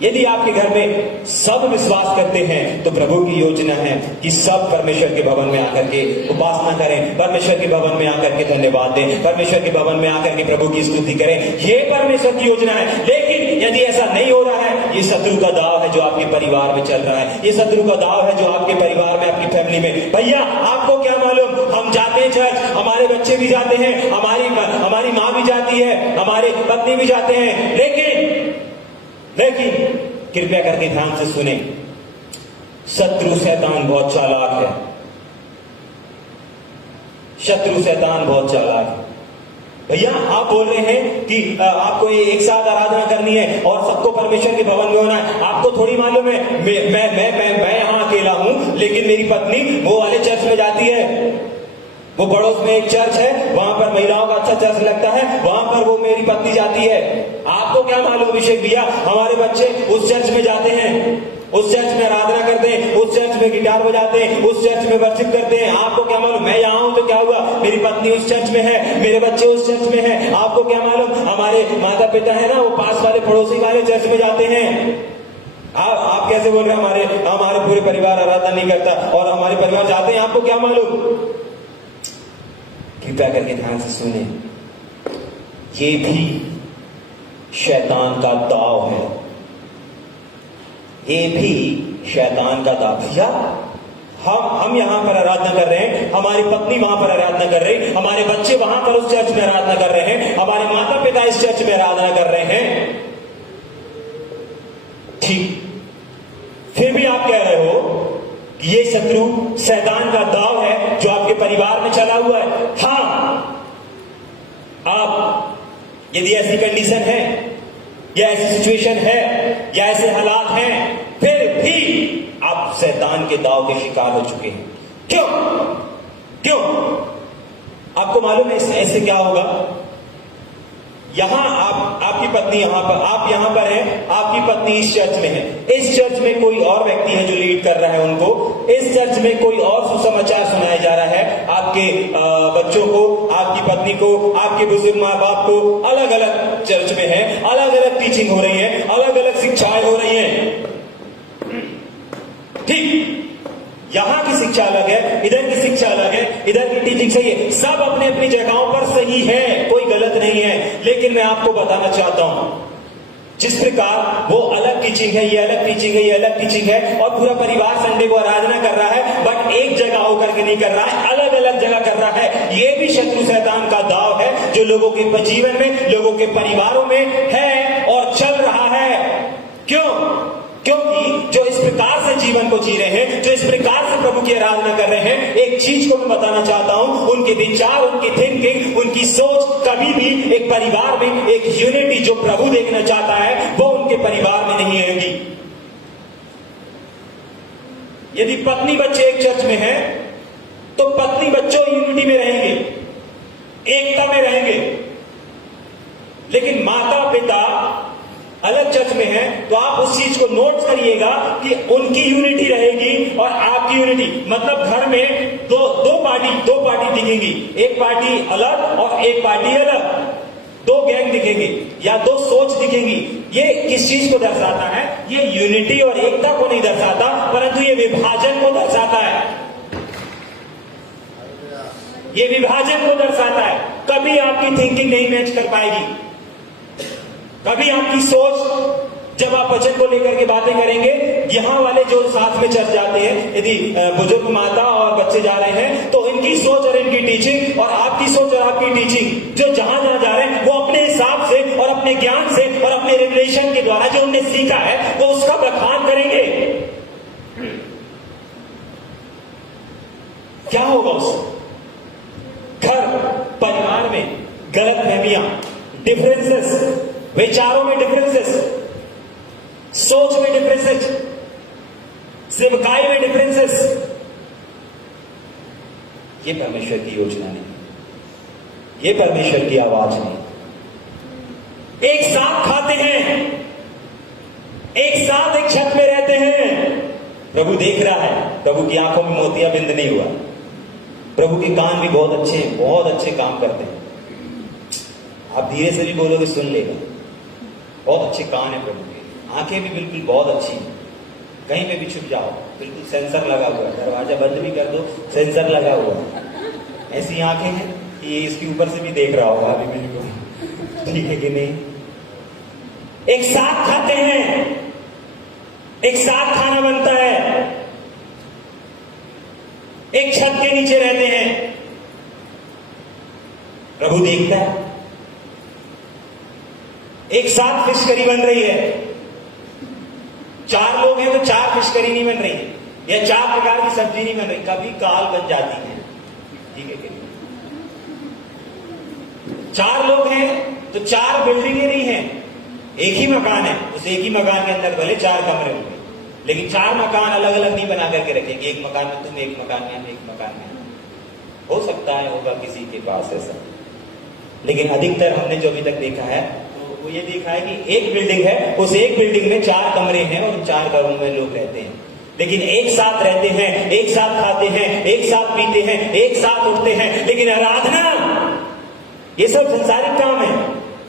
यदि आपके घर में सब विश्वास करते हैं, तो प्रभु की योजना है कि सब परमेश्वर के भवन में आकर के उपासना करें, परमेश्वर के भवन में आकर के धन्यवाद दें, परमेश्वर के भवन में आकर के प्रभु की स्तुति करें। ये परमेश्वर की योजना है। लेकिन यदि ऐसा नहीं हो रहा है, ये शत्रु का दाव है जो आपके परिवार में चल रहा है, ये शत्रु का दाव है जो आपके परिवार में, आपकी फैमिली में। भैया आपको क्या मालूम, हम हम जाते हैं चर्च, हमारे बच्चे भी जाते हैं, हमारी माँ भी जाती है, हमारे पत्नी भी जाते हैं, लेकिन कृपया करके ध्यान से सुने, शत्रु शैतान बहुत चालाक है। शत्रु शैतान बहुत चालाक है। भैया आप बोल रहे हैं कि आपको एक साथ आराधना करनी है और सबको परमेश्वर के भवन में होना है। आपको थोड़ी मालूम है मैं यहां अकेला हूं, लेकिन मेरी पत्नी वो वाले चर्च में जाती है। वो पड़ोस में एक चर्च है, वहां पर महिलाओं का अच्छा चर्च लगता है, वहां पर वो मेरी पत्नी जाती है। आपको क्या मालूम अभिषेक भैया, हमारे बच्चे उस चर्च में जाते हैं, उस चर्च में आराधना करते हैं, उस चर्च में गिटार बजाते हैं, उस चर्च में वर्शिप करते हैं। आपको क्या मालूम मैं यहां हूं तो क्या हुआ, मेरी पत्नी उस चर्च में है, मेरे बच्चे उस चर्च में हैं। आपको क्या मालूम हमारे माता पिता है ना, वो पास वाले पड़ोसी वाले चर्च में जाते हैं। आप कैसे बोल रहे हैं हमारे पूरे परिवार आराधना नहीं करता और हमारे परिवार जाते हैं? आपको क्या मालूम? कृपया करके ध्यान से सुने, ये भी शैतान का दाव है, ये भी शैतान का दाव। भैया हम यहां पर आराधना कर रहे हैं, हमारी पत्नी वहां पर आराधना कर रही है, हमारे बच्चे वहां पर उस चर्च में आराधना कर रहे हैं, हमारे माता पिता इस चर्च में आराधना कर रहे हैं, ठीक। फिर भी आप कह रहे हो कि ये शत्रु शैतान का दाव है जो आपके परिवार में चला हुआ है। हाँ, आप यदि ऐसी कंडीशन है या ऐसी सिचुएशन है या ऐसे हालात हैं, फिर भी आप शैतान के दाव के शिकार हो चुके हैं। क्यों? आपको मालूम है ऐसे क्या होगा? यहां आपकी पत्नी आप यहां पर हैं, आपकी पत्नी इस चर्च में है, इस चर्च में कोई और व्यक्ति है जो लीड कर रहा है उनको, इस चर्च में कोई और सुसमाचार सुनाया जा रहा है आपके बच्चों को, आपकी पत्नी को, आपके बुजुर्ग माँ बाप को। अलग अलग चर्च में है, अलग अलग टीचिंग हो रही है, अलग अलग शिक्षाएं हो रही हैं, ठीक। यहां की शिक्षा अलग है, इधर की शिक्षा अलग है, इधर की टीचिंग सही है, सब अपने अपनी जगहों पर सही है, कोई गलत नहीं है। लेकिन मैं आपको बताना चाहता हूं, जिस प्रकार वो अलग टीचिंग है, ये अलग टीचिंग है, ये अलग टीचिंग है, और पूरा परिवार संडे को आराधना कर रहा है, बट एक जगह होकर के नहीं कर रहा है, अलग अलग जगह कर रहा है। ये भी शत्रु शैतान का दाव है जो लोगों के जीवन में, लोगों के परिवारों में है और चल रहा है। क्योंकि जो इस प्रकार से जीवन को जी रहे हैं, जो इस प्रकार से प्रभु की आराधना कर रहे हैं, एक चीज को मैं बताना चाहता हूं, उनके विचार, उनकी थिंकिंग, उनकी सोच कभी भी एक परिवार में एक यूनिटी जो प्रभु देखना चाहता है वो उनके परिवार में नहीं आएगी। यदि पत्नी बच्चे एक चर्च में हैं तो पत्नी बच्चों यूनिटी में रहेंगे, एकता में रहेंगे। लेकिन माता पिता अलग चर्च में है तो आप उस चीज को नोट करिएगा कि उनकी यूनिटी रहेगी और आपकी यूनिटी, मतलब घर में दो पार्टी दिखेंगी, एक पार्टी अलग और एक पार्टी अलग, दो गैंग दिखेंगी या दो सोच दिखेंगी। ये किस चीज को दर्शाता है? ये यूनिटी और एकता को नहीं दर्शाता, परंतु ये विभाजन को दर्शाता है, ये विभाजन को दर्शाता है। कभी आपकी थिंकिंग नहीं मैच कर पाएगी, कभी आपकी सोच, जब आप वचन को लेकर के बातें करेंगे, यहां वाले जो साथ में चर्च जाते हैं, यदि बुजुर्ग माता और बच्चे जा रहे हैं तो इनकी सोच और इनकी टीचिंग और आपकी सोच और आपकी टीचिंग जो जहां जा रहे हैं, वो अपने हिसाब से और अपने ज्ञान से और अपने रिवलेशन के द्वारा जो उन्होंने सीखा है वो उसका बखान करेंगे। क्या होगा उससे? घर परिवार में गलतफहमियां, डिफरेंसेस, विचारों में डिफरेंसेस, सोच में डिफरेंसेस, सेवकाई में डिफरेंसेस, ये परमेश्वर की योजना नहीं, ये परमेश्वर की आवाज नहीं। एक साथ खाते हैं, एक साथ एक छत में रहते हैं, प्रभु देख रहा है, प्रभु की आंखों में मोतियाबिंद नहीं हुआ, प्रभु के कान भी बहुत अच्छे काम करते हैं। आप धीरे से भी बोलोगे सुन लेगा, बहुत अच्छे कान है प्रभु के, आंखें भी बिल्कुल बहुत अच्छी हैं, कहीं पे भी छुप जाओ बिल्कुल सेंसर लगा हुआ है, दरवाजा बंद भी कर दो सेंसर लगा हुआ है। ऐसी आंखें हैं कि ये इसके ऊपर से भी देख रहा होगा अभी मेरे को, ठीक है कि नहीं? एक साथ खाते हैं, एक साथ खाना बनता है, एक छत के नीचे रहते हैं, प्रभु देखता है। एक साथ फिश करी बन रही है, 4 लोग हैं तो 4 फिश करी नहीं बन रही है, या 4 प्रकार की सब्जी नहीं बन रही, कभी काल बन जाती है। ठीक है कि 4 लोग हैं तो 4 बिल्डिंगें नहीं है, एक ही मकान है, उस एक ही मकान के अंदर भले 4 कमरे होंगे, लेकिन 4 मकान अलग अलग नहीं बना करके रखेंगे। एक मकान में तुम, एक मकान में हम, एक मकान में। हो सकता है होगा किसी के पास ऐसा, लेकिन अधिकतर हमने जो अभी तक देखा है तो वो ये देखा है कि एक बिल्डिंग है, उस एक बिल्डिंग में 4 कमरे हैं और 4 कमरों में लोग रहते हैं, लेकिन एक साथ रहते हैं, एक साथ खाते हैं, एक साथ पीते हैं, एक साथ उठते हैं। लेकिन आराधना, ये सब संसारिक काम है।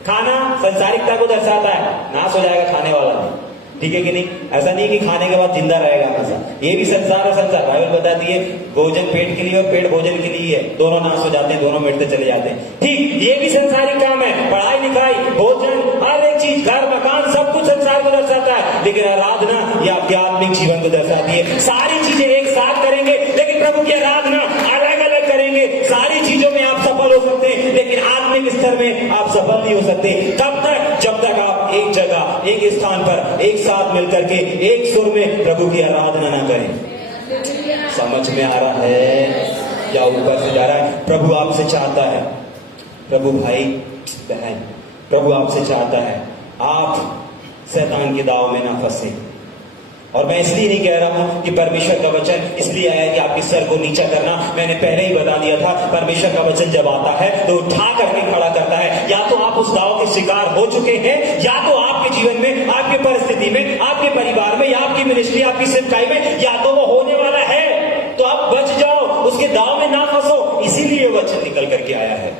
खाना संसारिकता को दर्शाता है, नाश हो जाएगा खाने वाला नहीं। ठीक है कि नहीं? ऐसा नहीं कि खाने के बाद जिंदा रहेगा हमेशा, ये भी संसार है। संसार बाइबल बताती है भोजन पेट के लिए और पेट भोजन के लिए है, दोनों नाश हो जाते हैं, दोनों मिटते चले जाते हैं। ठीक, ये भी संसारिक काम है। पढ़ाई लिखाई, भोजन, हर एक चीज, घर मकान, सब कुछ संसार को दर्शाता है। लेकिन आराधना ये आपके आत्मिक जीवन को दर्शाती है। सारी चीजें एक साथ करेंगे, लेकिन प्रभु की आराधना अलग अलग करेंगे। सारी चीजों में आप सफल हो सकते हैं, लेकिन आत्मिक स्तर में आप सफल नहीं हो सकते। तब तक जब तक आप एक जगह, एक स्थान पर एक साथ मिलकर के एक सुर में प्रभु की आराधना ना करें। समझ में आ रहा है या ऊपर से जा रहा है? प्रभु आपसे चाहता है, प्रभु भाई बहन, प्रभु आपसे चाहता है आप शैतान के दाव में ना फंसे। और मैं इसलिए नहीं कह रहा हूं कि परमेश्वर का वचन इसलिए आया कि आपके सर को नीचा करना। मैंने पहले ही बता दिया था, परमेश्वर का वचन जब आता है तो उठा करके खड़ा करता है। या तो आप उस दाव के शिकार हो चुके हैं, या तो आपके जीवन में, आपकी परिस्थिति में, आपके परिवार में, या आपकी मिनिस्ट्री, आपकी सेवकाई में, या तो वो होने वाला है। तो आप बच जाओ, उसके दाव में ना फंसो, इसीलिए वचन निकल करके आया है।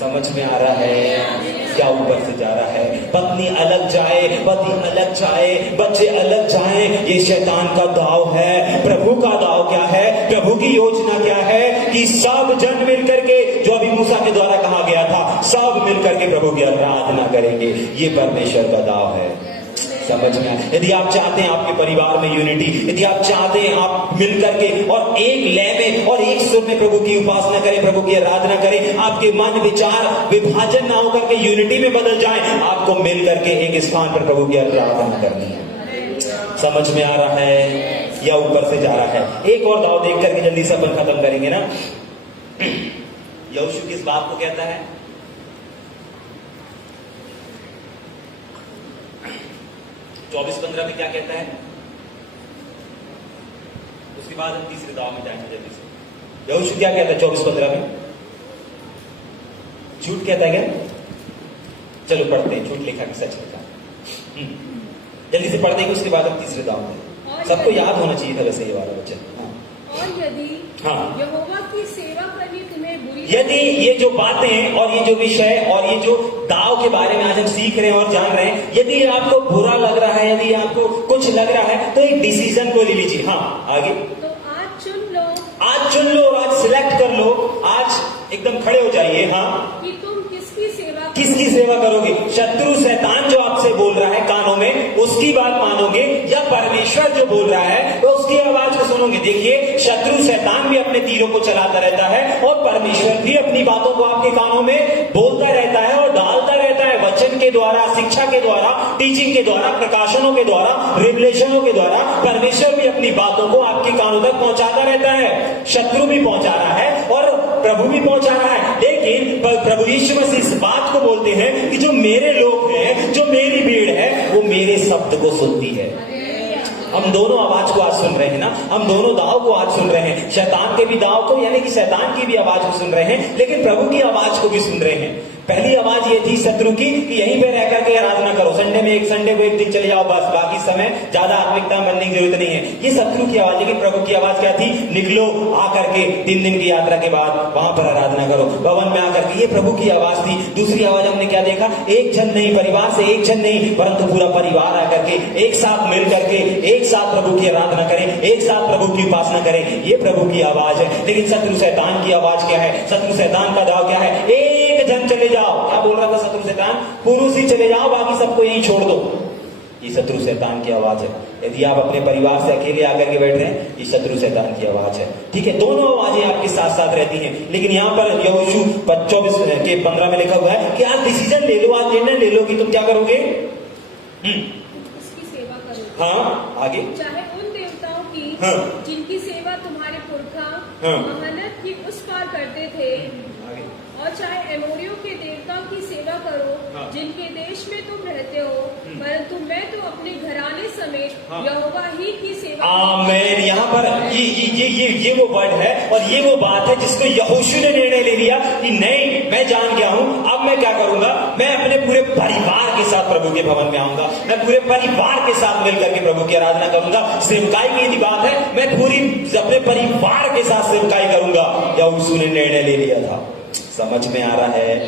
समझ में आ रहा है क्या ऊपर से जा रहा है? पत्नी अलग जाए, पति अलग जाए, बच्चे अलग जाए, ये शैतान का दाव है। प्रभु का दाव क्या है? प्रभु की योजना क्या है कि सब जन मिलकर के, जो अभी मूसा के द्वारा कहा गया था, सब मिलकर के प्रभु की आराधना करेंगे। ये परमेश्वर का दाव है। समझ में आए? यदि आप चाहते हैं आपके परिवार में यूनिटी, यदि आप चाहते हैं आप मिलकर के और एक लय में और एक सुर में प्रभु की उपासना करें, प्रभु की आराधना करें, आपके मन विचार विभाजन ना होकर के यूनिटी में बदल जाए, आपको मिलकर के एक स्थान पर प्रभु की आराधना करनी है। समझ में आ रहा है या ऊपर से जा रहा है? एक और दाव देख करके जल्दी से अपन खत्म करेंगे ना। यहोशू किस बात को कहता है? 24-15 में क्या कहता है? उसके बाद हम तीसरे दाव में जाएंगे जल्दी से। यहोशू क्या कहता है 24-15 में? झूठ कहता है क्या? चलो पढ़ते हैं, झूठ लिखा कि सच लिखा। जल्दी से पढ़ते हैं, उसके बाद हम तीसरे दाव में। सबको याद होना चाहिए था वैसे ये वाला वचन। और यदि यहोवा की सेवा करनी तुम्हें बुरी, यदि ये जो बातें और ये जो विषय और ये जो दाव के बारे में आज हम सीख रहे हैं और जान रहे हैं, यदि आपको बुरा लग रहा है, यदि आपको कुछ लग रहा है, तो एक डिसीजन को ले लीजिए। हाँ, आगे। तो आज चुन लो, आज चुन लो, आज सिलेक्ट कर लो, आज एकदम खड़े हो जाइए। हाँ, कि तुम किसकी सेवा करोगे? शत्रु शैतान जो आपसे बोल रहा है कानों में, उसकी बात मानोगे, या परमेश्वर जो बोल रहा है तो उसकी आवाज को सुनोगे? देखिए, शत्रु शैतान भी अपने तीरों को चलाता रहता है और परमेश्वर भी अपनी बातों को आपके कानों में बोलता रहता है और डालता रहता है, वचन के द्वारा, शिक्षा के द्वारा, टीचिंग के द्वारा, प्रकाशनों के द्वारा, रिवलेशनों के द्वारा। परमेश्वर भी अपनी बातों को आपके कानों तक पहुंचाता रहता है। शत्रु भी पहुंचा रहा है और प्रभु भी पहुंचा रहा है। लेकिन प्रभु यीशु मसीह इस बात को बोलते हैं कि जो मेरे लोग हैं, जो मेरी भीड़ है, वो मेरे शब्द को सुनती है। हम दोनों आवाज को आज सुन रहे हैं ना, हम दोनों दाव को आज सुन रहे हैं। शैतान के भी दाव को, यानी कि शैतान की भी आवाज को सुन रहे हैं, लेकिन प्रभु की आवाज को भी सुन रहे हैं। पहली आवाज ये थी शत्रु की कि यहीं पे रह करके आराधना करो, संडे में, एक संडे को एक दिन चले जाओ, बस बाकी समय ज्यादा आत्मिकता बनने की जरूरत नहीं है। ये शत्रु की आवाज। लेकिन प्रभु की आवाज क्या थी? निकलो, आकर के 3 दिन की यात्रा के बाद वहां पर आराधना करो, भवन में आकर के। ये प्रभु की आवाज थी। दूसरी आवाज हमने क्या देखा? एक जन नहीं, परिवार से एक जन नहीं, परंतु पूरा परिवार आकर के एक साथ मिल करके एक साथ प्रभु की आराधना करें, एक साथ प्रभु की उपासना करें। ये प्रभु की आवाज है। लेकिन शत्रु शैतान की आवाज क्या है? शत्रु शैतान का दाव क्या है? एक जन चले जाओ। क्या बोल रहा था शत्रु शैतान? पुरुष ही चले जाओ, बाकी सबको यहीं छोड़ दो। ये शत्रु शैतान की आवाज है। यदि आप अपने परिवार से अकेले आकर के बैठ रहे हैं, ये शत्रु शैतान की आवाज है। ठीक है, दोनों आवाजें आपके साथ साथ रहती हैं, लेकिन यहाँ पर यहोशू 24 के 15 में लिखा हुआ है कि आज डिसीजन ले लो, आज निर्णय ले लो कि तुम क्या करोगे। उसकी सेवा करो। हाँ, आगे। चाहे उन देवताओं की हाँ। जिनकी सेवा तुम्हारे पुरखा हाँ। महानद की उस पार करते थे, आगे। और चाहे एमोरियों के देवताओं की सेवा करो, हाँ। जिनके देश में तुम रहते हो, परंतु मैं तो अपने घराने समेत हाँ। यहोवा ही की सेवा आमीन। यहाँ पर ये वो वर्ड है और ये वो बात है जिसको यहोशू ने निर्णय ले लिया कि नहीं, मैं जान गया हूँ, अब मैं क्या करूंगा, मैं अपने पूरे परिवार के साथ प्रभु के भवन में आऊंगा, मैं पूरे परिवार के साथ मिलकर के प्रभु की आराधना करूंगा। सेवकाई की यदि बात है, मैं पूरी अपने परिवार के साथ सेवकाई करूंगा। यहोशू ने निर्णय ले लिया था। समझ में आ रहा है?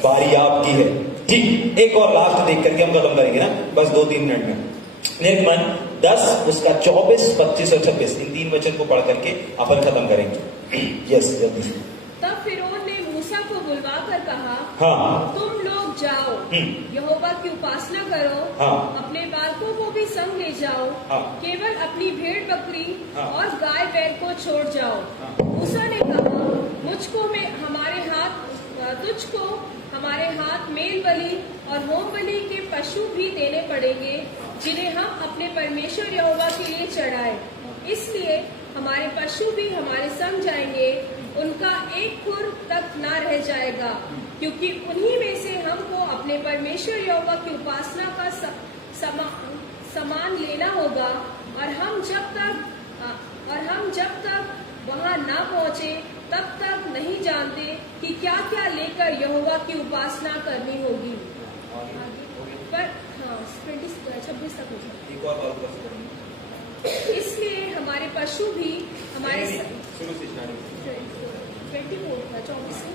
बारी आपकी है। ठीक, एक और लास्ट देख करके हम खत्म करेंगे ना, बस 2-3 मिनट में। निर्गमन 10 उसका 24, 25 और 26 इन 3 वचन को पढ़ करके अपन खत्म करेंगे। यस, जल्दी से। तब फिरौन ने मूसा को बुलवा कर कहा, हाँ। तुम लोग जाओ, यहोवा की उपासना करो, हाँ। अपने बालकों को भी संग ले जाओ, हाँ। केवल अपनी भेड़ बकरी हाँ। और गाय बैल को छोड़ जाओ। हाँ। मूसा ने कहा, मुझको में तुझको हमारे हाथ मेल बलि और होम बलि के पशु भी देने पड़ेंगे, जिन्हें हम अपने परमेश्वर यहोवा के लिए चढ़ाए। इसलिए हमारे पशु भी हमारे संग जाएंगे, उनका एक खुर तक ना रह जाएगा, क्योंकि उन्हीं में से हमको अपने परमेश्वर यहोवा की उपासना का सामान लेना होगा। और हम जब तक वहां ना पहुंचे तब तक नहीं जानते कि क्या क्या लेकर यहोवा की उपासना करनी होगी। पर हाँ, 26 तक हो जाए। एक और बात इसलिए हमारे पशु भी हमारे शुरू से स्टार्ट 24 था 24 से।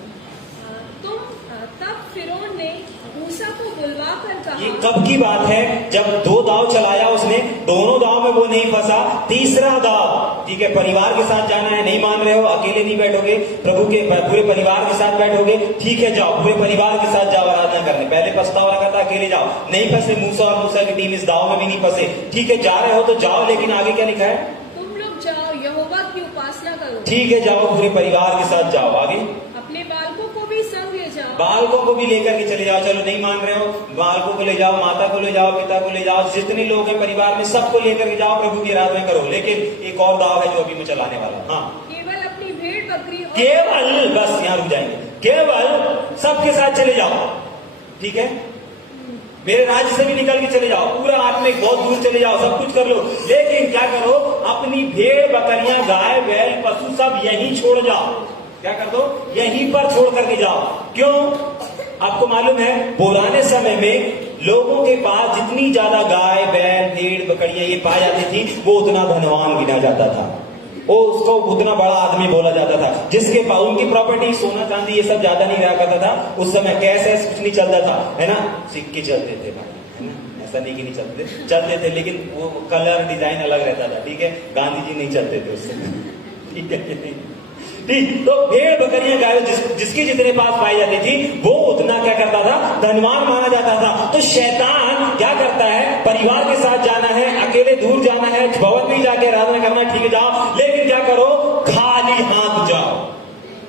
तब फिरौन ने मूसा को बुलवा कर कहा, ये कब की बात है? जब 2 दाव चलाया उसने, दोनों दाव में वो नहीं फंसा, तीसरा दाव, ठीक है, परिवार के साथ जाना है, नहीं मान रहे हो, अकेले नहीं बैठोगे, प्रभु के पूरे परिवार के साथ बैठोगे, ठीक है, जाओ, पूरे परिवार के साथ जाओ आराधना करने। पहले पछतावा लगा था, अकेले जाओ, नहीं फंसे मूसा और मूसा की टीम इस दाव में भी नहीं फंसे। ठीक है, जा रहे हो तो जाओ, लेकिन आगे क्या लिखा है? तुम लोग जाओ, यहोवा की उपासना करो। ठीक है, जाओ, पूरे परिवार के साथ जाओ। आगे? अपने बालकों को भी संग ले जाओ। बालकों को भी लेकर के चले जाओ। चलो नहीं मान रहे हो, बालकों को ले जाओ, माता को ले जाओ, पिता को ले जाओ, जितने लोग हैं परिवार में सबको लेकर के जाओ, प्रभु की आराधना करो। लेकिन एक और दाव है जो अभी मैं चलाने वाला हूं। हाँ, केवल अपनी भेड़ बकरी और केवल, बस यहाँ रुक जाएंगे, केवल सबके साथ चले जाओ। ठीक है, मेरे राज्य से भी निकल के चले जाओ, पूरा आत्मिक बहुत दूर चले जाओ, सब कुछ कर लो, लेकिन क्या करो, अपनी भेड़ बकरियां, गाय बैल पशु सब यहीं छोड़ जाओ। क्या कर दो? यहीं पर छोड़ करके जाओ। क्यों? आपको मालूम है पुराने समय में लोगों के पास जितनी ज्यादा गाय बैल भेड़ बकरियां ये पाई जाती थी, वो उतना धनवान गिना जाता था, वो उसको उतना बड़ा आदमी बोला जाता था। जिसके पास उनकी प्रॉपर्टी सोना चांदी ये सब ज्यादा नहीं रहा करता था उस समय, कैश कुछ नहीं चलता था, है ना, सिक्के चलते थे भाई, है ना, ऐसा नहीं कि नहीं चलते थे, लेकिन वो कलर डिजाइन अलग रहता था। ठीक है, गांधी जी नहीं चलते थे उस समय। ठीक है कि नहीं? ठीक, तो भेड़ बकरियां गाय जिसकी जितने पास पाई जाती थी, वो उतना क्या करता था? धनवान माना जाता था। तो शैतान क्या करता है? परिवार के साथ जाना है, अकेले दूर जाना है, भवन में जाके आराधना करना, ठीक है जाओ, लेकिन क्या करो? खाली हाथ जाओ।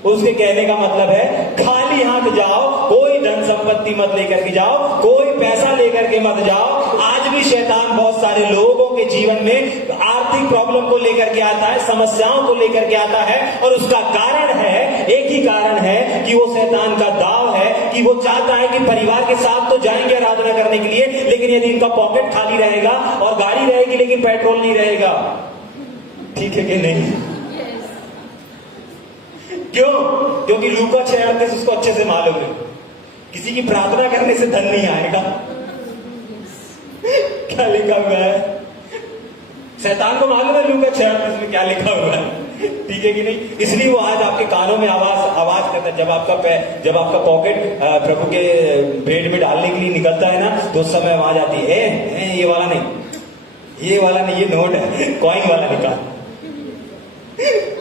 उसके कहने का मतलब है खाली हाथ जाओ, कोई धन संपत्ति मत लेकर के जाओ, कोई पैसा लेकर के मत जाओ। आज भी शैतान बहुत सारे लोगों के जीवन में आर्थिक प्रॉब्लम को लेकर के आता है, समस्याओं को लेकर के आता है, और उसका कारण है, एक ही कारण है कि वो शैतान का दाव है कि वो चाहता है कि परिवार के साथ तो जाएंगे आराधना करने के लिए, लेकिन यदि इनका पॉकेट खाली रहेगा और गाड़ी रहेगी लेकिन पेट्रोल नहीं रहेगा। ठीक है कि नहीं? क्यों? क्योंकि लूका 6:38 उसको अच्छे से मालूम है, किसी की प्रार्थना करने से धन नहीं आएगा। क्या लिखा हुआ है? शैतान को मालूम है लूका 6:38 में क्या लिखा हुआ है। ठीक है कि नहीं? इसलिए वो आज आपके कानों में आवाज करता है। जब आपका पॉकेट प्रभु के ब्रेड में डालने के लिए निकलता है ना, तो उस समय आवाज आती है, ये वाला नहीं, ये वाला नहीं, ये नोट है, कॉइन वाला निकाल।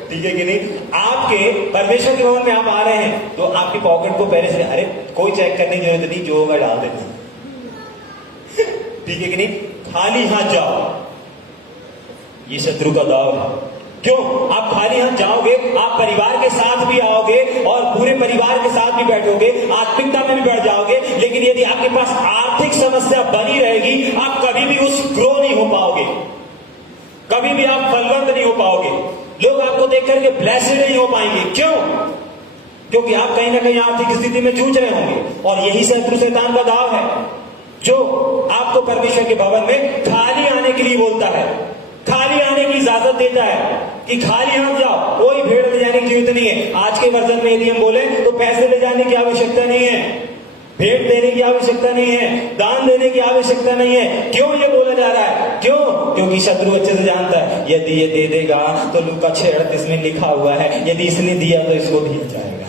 ठीक है कि नहीं? आपके परमेश्वर के भवन में आप आ रहे हैं तो आपकी पॉकेट को पहले से, अरे कोई चेक करने की जरूरत नहीं, जो होगा डाल देना। ठीक है कि नहीं? खाली हाथ जाओ, ये शत्रु का दाव है। क्यों? आप खाली हाथ जाओगे, आप परिवार के साथ भी आओगे और पूरे परिवार के साथ भी बैठोगे, आत्मिकता में भी बैठ जाओगे, लेकिन यदि आपके पास आर्थिक समस्या बनी रहेगी, आप कभी भी उस ग्रो नहीं हो पाओगे, कभी भी आप फलवंत नहीं हो पाओगे, लोग आपको देख करके ब्लेस्ड नहीं हो पाएंगे। क्यों? क्योंकि आप कहीं ना कहीं आर्थिक स्थिति में जूझ रहे होंगे, और यही शत्रु शैतान का दाव है जो आपको परमेश्वर के भवन में खाली आने के लिए बोलता है, खाली आने की इजाजत देता है कि खाली हाथ जाओ, कोई भेड़ ले जाने की जरूरत नहीं है। आज के वर्जन में यदि हम बोले तो पैसे ले जाने की आवश्यकता नहीं है, भेंट देने की आवश्यकता नहीं है, दान देने की आवश्यकता नहीं है। क्यों ये बोला जा रहा है? क्यों? क्योंकि शत्रु अच्छे से जानता है यदि ये दे देगा तो लूका 6:38 में लिखा हुआ है यदि इसने दिया तो इसको दिया जाएगा,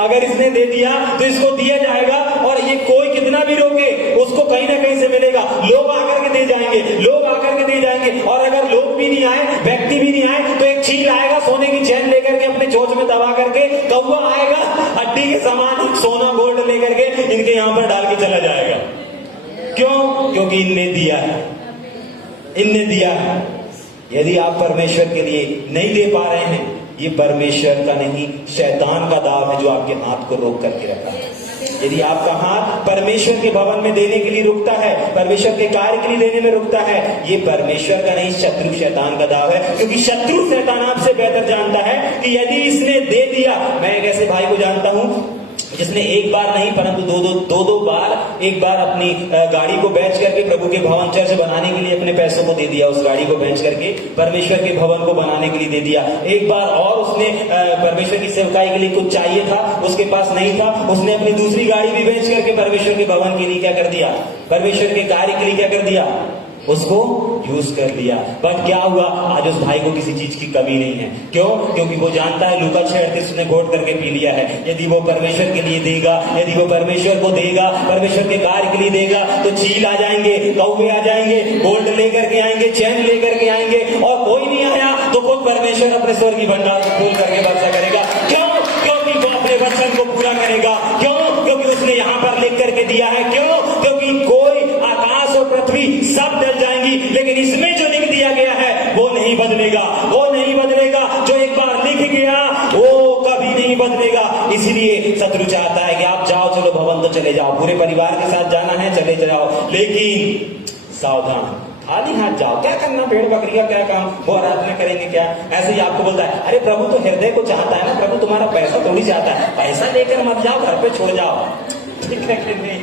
अगर इसने दे दिया तो इसको दिया जाएगा, और ये कोई कितना भी रोके उसको कहीं ना कहीं से मिलेगा। लोग आकर के दे जाएंगे, लोग आकर के दे जाएंगे, और अगर लोग भी नहीं आए, व्यक्ति भी नहीं आए, तो एक चील आएगा सोने की चैन लेकर के अपने चोंच में दबा करके, कौवा आएगा हड्डी के समान सोना गोल्ड लेकर के इनके यहां पर डाल के चला जाएगा। क्यों? क्योंकि इनने दिया है, इनने दिया है। यदि आप परमेश्वर के लिए नहीं दे पा रहे हैं, ये परमेश्वर का नहीं शैतान का दाव है जो आपके हाथ को रोक करके रखा है। यदि आपका हाथ परमेश्वर के भवन में देने के लिए रुकता है, परमेश्वर के कार्य के लिए देने में रुकता है, ये परमेश्वर का नहीं शत्रु शैतान का दाव है। क्योंकि शत्रु शैतान आपसे बेहतर जानता है कि यदि इसने दे दिया, मैं एक ऐसे भाई को जानता हूं जिसने एक बार नहीं परंतु दो बार, एक बार अपनी गाड़ी को बेच करके प्रभु के भवन चर्च बनाने के लिए अपने पैसों को दे दिया, उस गाड़ी को बेच करके परमेश्वर के भवन को बनाने के लिए दे दिया। एक बार और उसने परमेश्वर की सेवकाई के लिए कुछ चाहिए था, उसके पास नहीं था, उसने अपनी दूसरी गाड़ी भी बेच करके परमेश्वर के भवन के लिए क्या कर दिया, परमेश्वर के कार्य के लिए क्या कर दिया, उसको यूज कर लिया। बट क्या हुआ? आज उस भाई को किसी चीज की कमी नहीं है। क्यों? क्योंकि वो जानता है लूका 6:38 ने घोट करके पी लिया है। यदि वो परमेश्वर के लिए देगा, यदि वो परमेश्वर को देगा, परमेश्वर के कार्य के लिए देगा, तो चील आ जाएंगे, कौवे आ जाएंगे, गोल्ड लेकर के आएंगे, चैन लेकर के आएंगे, और कोई नहीं आया तो खुद परमेश्वर अपने स्वर्ग की भंडार को खोल करके वर्षा करेगा। क्यों? क्योंकि वो अपने वचन को पूरा करेगा। क्यों? क्योंकि उसने यहाँ पर लिख करके दिया है। क्यों? क्योंकि कोई आकाश और पृथ्वी सब डल जाएंगी, लेकिन इसमें जो लिख दिया गया है वो नहीं बदलेगा, वो नहीं बदलेगा। जो एक बार लिख गया वो कभी नहीं बदलेगा। इसलिए शत्रु चाहता है कि आप जाओ, चलो भवन तो चले जाओ, पूरे परिवार के साथ जाना है चले जाओ, लेकिन सावधान, खाली हाथ जाओ। क्या करना, भेड़ बकरी का क्या काम, वो आराधना करेंगे क्या? ऐसे ही आपको बोलता है, अरे प्रभु तो हृदय को चाहता है ना, प्रभु तुम्हारा पैसा थोड़ी चाहता है, पैसा लेकर मत जाओ, घर पे छोड़ जाओ। ठीक है कि नहीं?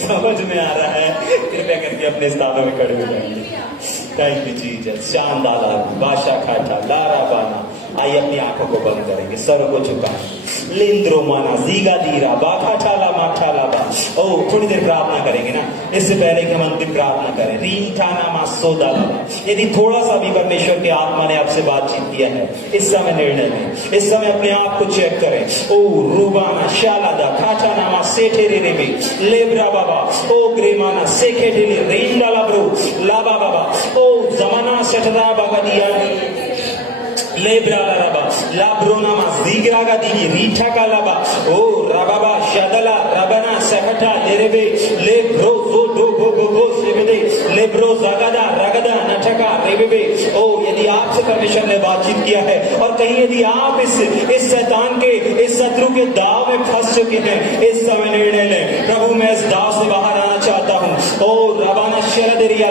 समझ में आ रहा है? कृपया करके अपने स्थानों में खड़े हो जाएंगे। Thank you Jesus. शानदार बादशाह खाटा लारा बाना। आइए अपनी आंखों को बंद करेंगे, सर को झुकाएं। लिंद्रो माना जीगा दीरा बाखा ठाला माठाला बा। ओ थोड़ी देर प्रार्थना करेंगे ना, इससे पहले कि हम अंतिम प्रार्थना करें। रीम ठाना मा सोदा। यदि थोड़ा सा भी परमेश्वर की आत्मा ने आपसे बातचीत किया है इस समय निर्णय में, इस समय अपने आप को चेक करें। ओ रूबाना शालादा खाटा नामा सेठे रे बे लेब्रा बाबा। ओ ग्रेमाना सेखे ढेले रेंडा लाब्रो लाबा बाबा। ओ जमाना सेठरा बाबा दिया लेब्रा लाबा लाब्रोना मा जीग्रागा दी रीठा का लाबा। ओ राबाबा शदला रबना सेखटा लेरेबे लेब्रो जो दो गो गो गो सेबेदे लेब्रो जागदा रगदा नठका रेबेबे। ओ यदि आपसे परमेश्वर ने बातचीत किया है और कहीं यदि आप इस शैतान के, इस शत्रु के दाव में फंस चुके हैं, इस समय निर्णय लें, प्रभु मैं इस दाव से बाहर आना चाहता हूँ। ओ रबाना शरदरिया